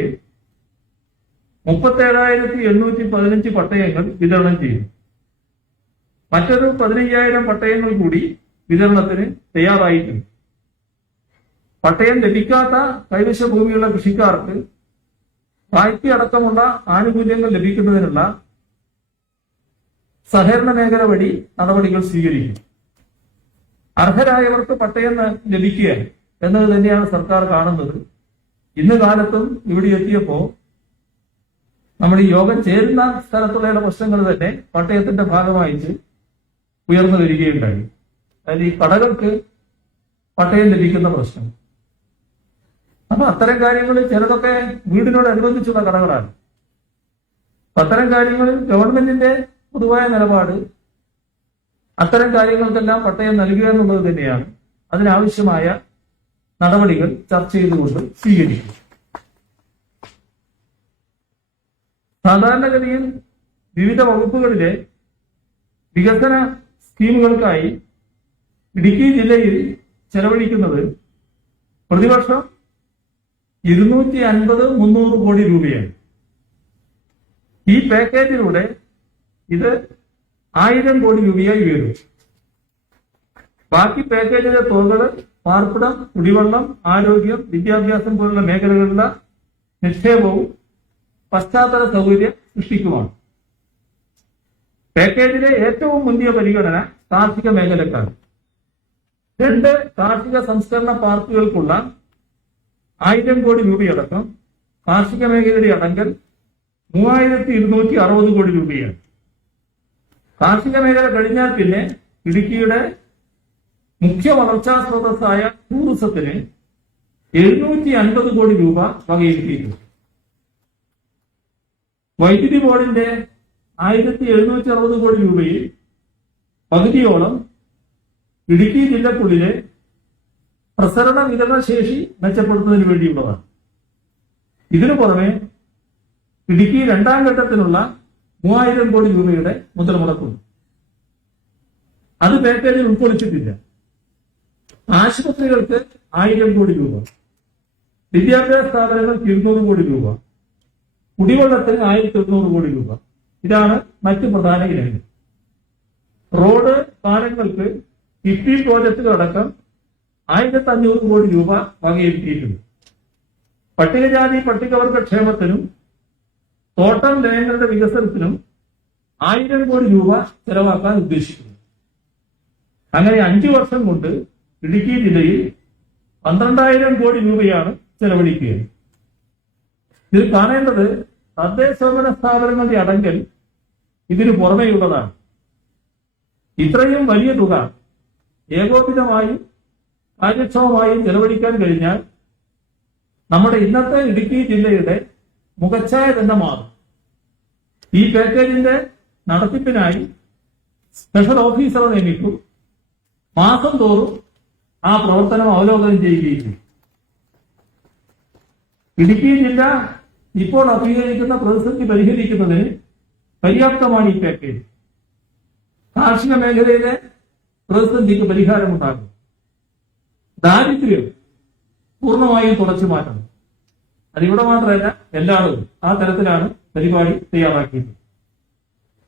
37,815 പട്ടയങ്ങൾ വിതരണം ചെയ്തു. മറ്റൊരു 15,000 പട്ടയങ്ങൾ കൂടി വിതരണത്തിന് തയ്യാറായിട്ടുണ്ട്. പട്ടയം ലഭിക്കാത്ത കൈവശ ഭൂമിയുള്ള കൃഷിക്കാർക്ക് വായ്പയടക്കമുള്ള ആനുകൂല്യങ്ങൾ ലഭിക്കുന്നതിനുള്ള സഹകരണ മേഖല വഴി നടപടികൾ സ്വീകരിക്കും. അർഹരായവർക്ക് പട്ടയം ലഭിക്കുക എന്നത് തന്നെയാണ് സർക്കാർ കാണുന്നത്. ഇന്ന് കാലത്തും ഇവിടെ എത്തിയപ്പോ നമ്മൾ ഈ യോഗം ചേരുന്ന സ്ഥലത്തുള്ള പ്രശ്നങ്ങൾ തന്നെ പട്ടയത്തിന്റെ ഭാഗമായിട്ട് ഉയർന്നു വരികയുണ്ടായി. അതായത് ഈ കടകൾക്ക് പട്ടയം ലഭിക്കുന്ന പ്രശ്നം. അപ്പൊ അത്തരം കാര്യങ്ങൾ ചിലതൊക്കെ വീടിനോടനുബന്ധിച്ചുള്ള കടകളാണ്. അത്തരം കാര്യങ്ങളിൽ ഗവൺമെന്റിന്റെ പൊതുവായ നിലപാട് അത്തരം കാര്യങ്ങൾക്കെല്ലാം പട്ടയം നൽകുക എന്നുള്ളത് തന്നെയാണ്. അതിനാവശ്യമായ നടപടികൾ ചർച്ച ചെയ്തുകൊണ്ട് സ്വീകരിക്കും. സാധാരണഗതിയിൽ വിവിധ വകുപ്പുകളിലെ വികസന സ്കീമുകൾക്കായി ഇടുക്കി ജില്ലയിൽ ചെലവഴിക്കുന്നത് പ്രതിവർഷം 250-300 കോടി രൂപയാണ്. ഈ പാക്കേജിലൂടെ ഇത് 1000 കോടി രൂപയായി ഉയരും. ബാക്കി പാക്കേജിലെ തുകകൾ പാർപ്പിടം, കുടിവെള്ളം, ആരോഗ്യം, വിദ്യാഭ്യാസം പോലുള്ള മേഖലകളിലുള്ള നിക്ഷേപവും പശ്ചാത്തല സൗകര്യ സൃഷ്ടിക്കുമാണ്. പാക്കേജിലെ ഏറ്റവും മുന്തിയ പരിഗണന കാർഷിക മേഖലക്കാണ്. 2 കാർഷിക സംസ്കരണ പാർക്കുകൾക്കുള്ള 1000 കോടി രൂപയടക്കം കാർഷിക മേഖലയുടെ അടങ്കൽ 3260 കോടി രൂപയാണ്. കാർഷിക മേഖല കഴിഞ്ഞാൽ പിന്നെ ഇടുക്കിയുടെ മുഖ്യ വളർച്ചാ സ്രോതസ്സായ ടൂറിസത്തിന് 750 കോടി രൂപ വകയിരുത്തിയിട്ടുണ്ട്. വൈദ്യുതി ബോർഡിന്റെ 1760 കോടി രൂപയിൽ പകുതിയോളം ഇടുക്കി ജില്ലക്കുള്ളിലെ പ്രസരണ വിതരണ ശേഷി മെച്ചപ്പെടുത്തുന്നതിന് വേണ്ടിയുള്ളതാണ്. ഇതിനു പുറമെ ഇടുക്കി 2ാം ഘട്ടത്തിനുള്ള 3000 കോടി രൂപയുടെ മുതൽ മുടക്കുണ്ട്. അത് പാക്കേജിൽ ഉൾക്കൊള്ളിച്ചിട്ടില്ല. ആശുപത്രികൾക്ക് 1000 കോടി രൂപ, വിദ്യാഭ്യാസ സ്ഥാപനങ്ങൾക്ക് 200 കോടി രൂപ, കുടിവെള്ളത്തിന് 1800 കോടി രൂപ. ഇതാണ് മറ്റ് പ്രധാന ഇനങ്ങൾ. റോഡ്, പാലങ്ങൾക്ക് കിഫ്ബി പ്രോജക്റ്റുകൾ അടക്കം 1500 കോടി രൂപ വകയിരുത്തിയിട്ടുണ്ട്. പട്ടികജാതി പട്ടികവർഗ ക്ഷേമത്തിനും തോട്ടം ലയങ്ങളുടെ വികസനത്തിനും 1000 കോടി രൂപ ചെലവാക്കാൻ ഉദ്ദേശിക്കുന്നു. അങ്ങനെ 5 വർഷം കൊണ്ട് ഇടുക്കി ജില്ലയിൽ 12000 കോടി രൂപയാണ് ചെലവഴിക്കുക. ഇത് കാണേണ്ടത് തദ്ദേശഭരണ സ്ഥാപനങ്ങളുടെ അടങ്കൽ ഇതിനു പുറമെയുള്ളതാണ്. ഇത്രയും വലിയ തുക ഏകോപിതമായും കാര്യക്ഷമമായും ചെലവഴിക്കാൻ കഴിഞ്ഞാൽ നമ്മുടെ ഇന്നത്തെ ഇടുക്കി ജില്ലയുടെ മുഖച്ഛായ തന്നെ മാറും. ഈ പാക്കേജിന്റെ നടത്തിപ്പിനായി സ്പെഷ്യൽ ഓഫീസറെ നിയമിക്കും. മാസം തോറും ആ പ്രവർത്തനം അവലോകനം ചെയ്യുകയും ചെയ്യും. ഇടുക്കി ജില്ല ഇപ്പോൾ അഭിമുഖീകരിക്കുന്ന പ്രതിസന്ധി പരിഹരിക്കുന്നതിന് പര്യാപ്തമാണ് ഈ പാക്കേജ്. കാർഷിക മേഖലയിലെ പ്രതിസന്ധിക്ക് പരിഹാരമുണ്ടാകും. ദാരിദ്ര്യം പൂർണ്ണമായും തുടച്ചു മാറ്റണം. അതിവിടെ മാത്രമല്ല, എല്ലായിടവും ആ തരത്തിലാണ് പരിപാടി തയ്യാറാക്കിയത്.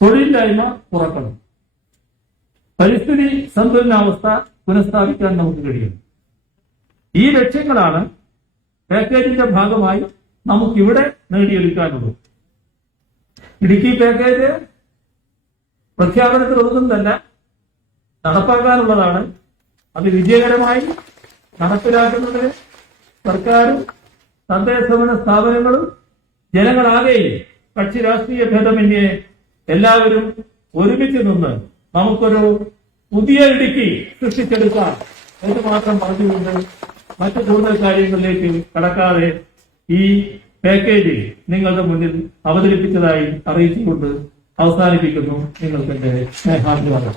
തൊഴിലില്ലായ്മ കുറക്കണം. പരിസ്ഥിതി സന്തുലനാവസ്ഥ പുനഃസ്ഥാപിക്കാൻ നമുക്ക് കഴിയും. ഈ ലക്ഷ്യങ്ങളാണ് പാക്കേജിന്റെ ഭാഗമായി നമുക്കിവിടെ നേടിയെടുക്കാനുള്ളത്. ഇടുക്കി പാക്കേജ് പ്രഖ്യാപനത്തിലൊന്നും തന്നെ നടപ്പാക്കാനുള്ളതാണ്. അത് വിജയകരമായി നടപ്പിലാക്കുന്നതിന് സർക്കാരും തദ്ദേശഭരണ സ്ഥാപനങ്ങളും ജനങ്ങളാകെയും കക്ഷി രാഷ്ട്രീയ ഭേദമന്യേ എല്ലാവരും ഒരുമിച്ച് നിന്ന് നമുക്കൊരു പുതിയ ഇടുക്കി സൃഷ്ടിച്ചെടുക്കാം എന്ന് മാത്രം പറഞ്ഞുകൊണ്ട് മറ്റു കൂടുതൽ കാര്യങ്ങളിലേക്ക് കടക്കാതെ ഈ പാക്കേജ് നിങ്ങളുടെ മുന്നിൽ അവതരിപ്പിച്ചതായി അറിയിച്ചുകൊണ്ട് അവസാനിപ്പിക്കുന്നു. നിങ്ങൾക്ക് എന്റെ സ്നേഹാഭിവാദം.